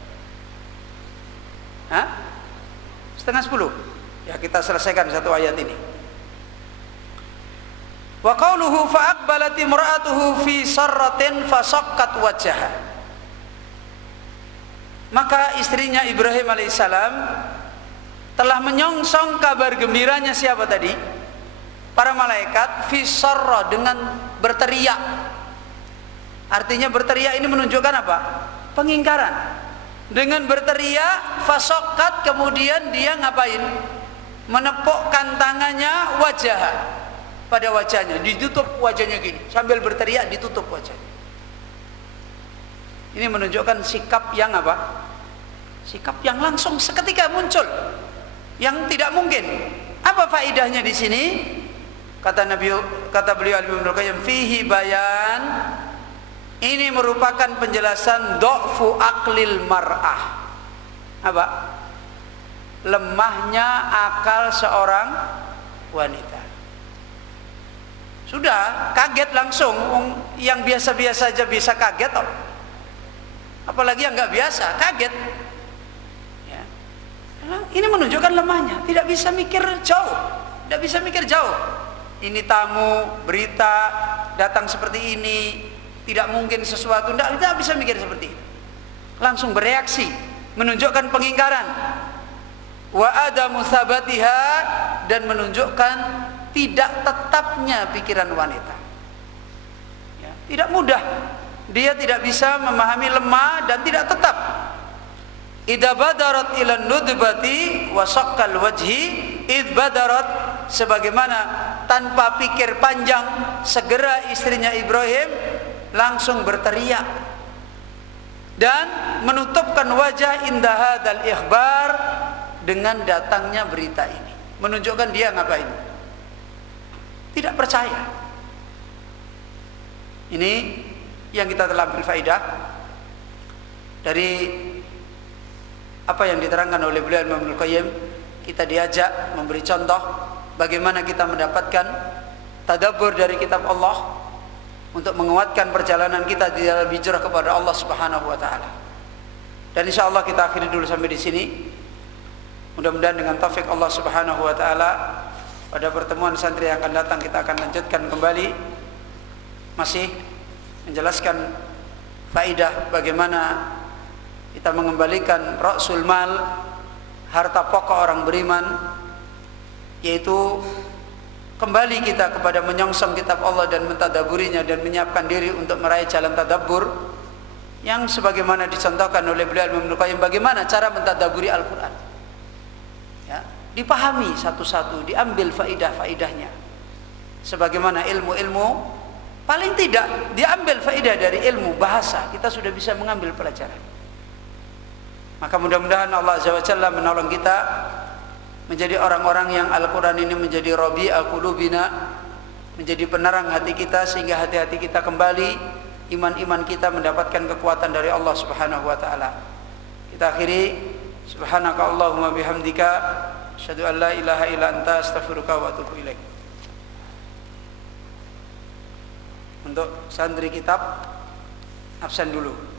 Hah? 9:30. Ya, kita selesaikan satu ayat ini. Wa qauluhu fa aqbalat imra'atuhu fi sarratin fa saqqat wajhaha. Maka istrinya Ibrahim alaihissalam telah menyongsong kabar gembiranya siapa tadi? Para malaikat fi sarra, dengan berteriak. Artinya berteriak ini menunjukkan apa? Pengingkaran. Dengan berteriak fa saqqat, kemudian dia ngapain? Menepukkan tangannya wajah, pada wajahnya, ditutup wajahnya gini, sambil berteriak ditutup wajahnya. Ini menunjukkan sikap yang apa? Sikap yang langsung seketika muncul, yang tidak mungkin. Apa faedahnya di sini? Kata beliau Ibnu Qayyim, fihi bayan, ini merupakan penjelasan dha'fu aqlil mar'ah. Apa? Lemahnya akal seorang wanita. Sudah kaget langsung, yang biasa-biasa aja bisa kaget, oh. Apalagi yang nggak biasa kaget. Ya. Ini menunjukkan lemahnya, tidak bisa mikir jauh, tidak bisa mikir jauh. Ini tamu, berita datang seperti ini, tidak mungkin sesuatu, tidak bisa mikir seperti itu. Langsung bereaksi, menunjukkan pengingkaran. Wa adamu sabatiha, dan menunjukkan tidak tetapnya pikiran wanita, ya, tidak mudah, dia tidak bisa memahami, lemah dan tidak tetap. Idza badarat ila nudbati wa saqqal wajhi id badarat, sebagaimana tanpa pikir panjang segera istrinya Ibrahim langsung berteriak dan menutupkan wajah indah hadzal ikhbar, dengan datangnya berita ini. Menunjukkan dia ngapain? Tidak percaya. Ini yang kita telah ambil faedah dari apa yang diterangkan oleh beliau Ibnu Qayyim. Kita diajak memberi contoh bagaimana kita mendapatkan tadabbur dari kitab Allah untuk menguatkan perjalanan kita di dalam hijrah kepada Allah Subhanahu wa taala. Dan insyaallah kita akhiri dulu sampai di sini. Mudah-mudahan dengan taufik Allah Subhanahu wa taala pada pertemuan santri yang akan datang kita akan lanjutkan kembali, masih menjelaskan faidah bagaimana kita mengembalikan ra'sul mal, harta pokok orang beriman, yaitu kembali kita kepada menyongsong kitab Allah dan mentadaburinya dan menyiapkan diri untuk meraih jalan tadabbur yang sebagaimana dicontohkan oleh beliau Ibnu Qayyim, bagaimana cara mentadaburi Al-Qur'an. Ya, dipahami satu-satu, diambil faidah-faidahnya. Sebagaimana ilmu-ilmu, paling tidak diambil faidah dari ilmu bahasa, kita sudah bisa mengambil pelajaran. Maka mudah-mudahan Allah Azza wa Jalla menolong kita menjadi orang-orang yang Al-Quran ini menjadi rabi'a qulubina, menjadi penerang hati kita, sehingga hati-hati kita kembali, iman-iman kita mendapatkan kekuatan dari Allah Subhanahu wa taala. Kita akhiri, subhanaka Allahumma bihamdika asyhadu an la ilaha illa anta astaghfiruka wa atubu ilaik. Untuk santri kitab absen dulu.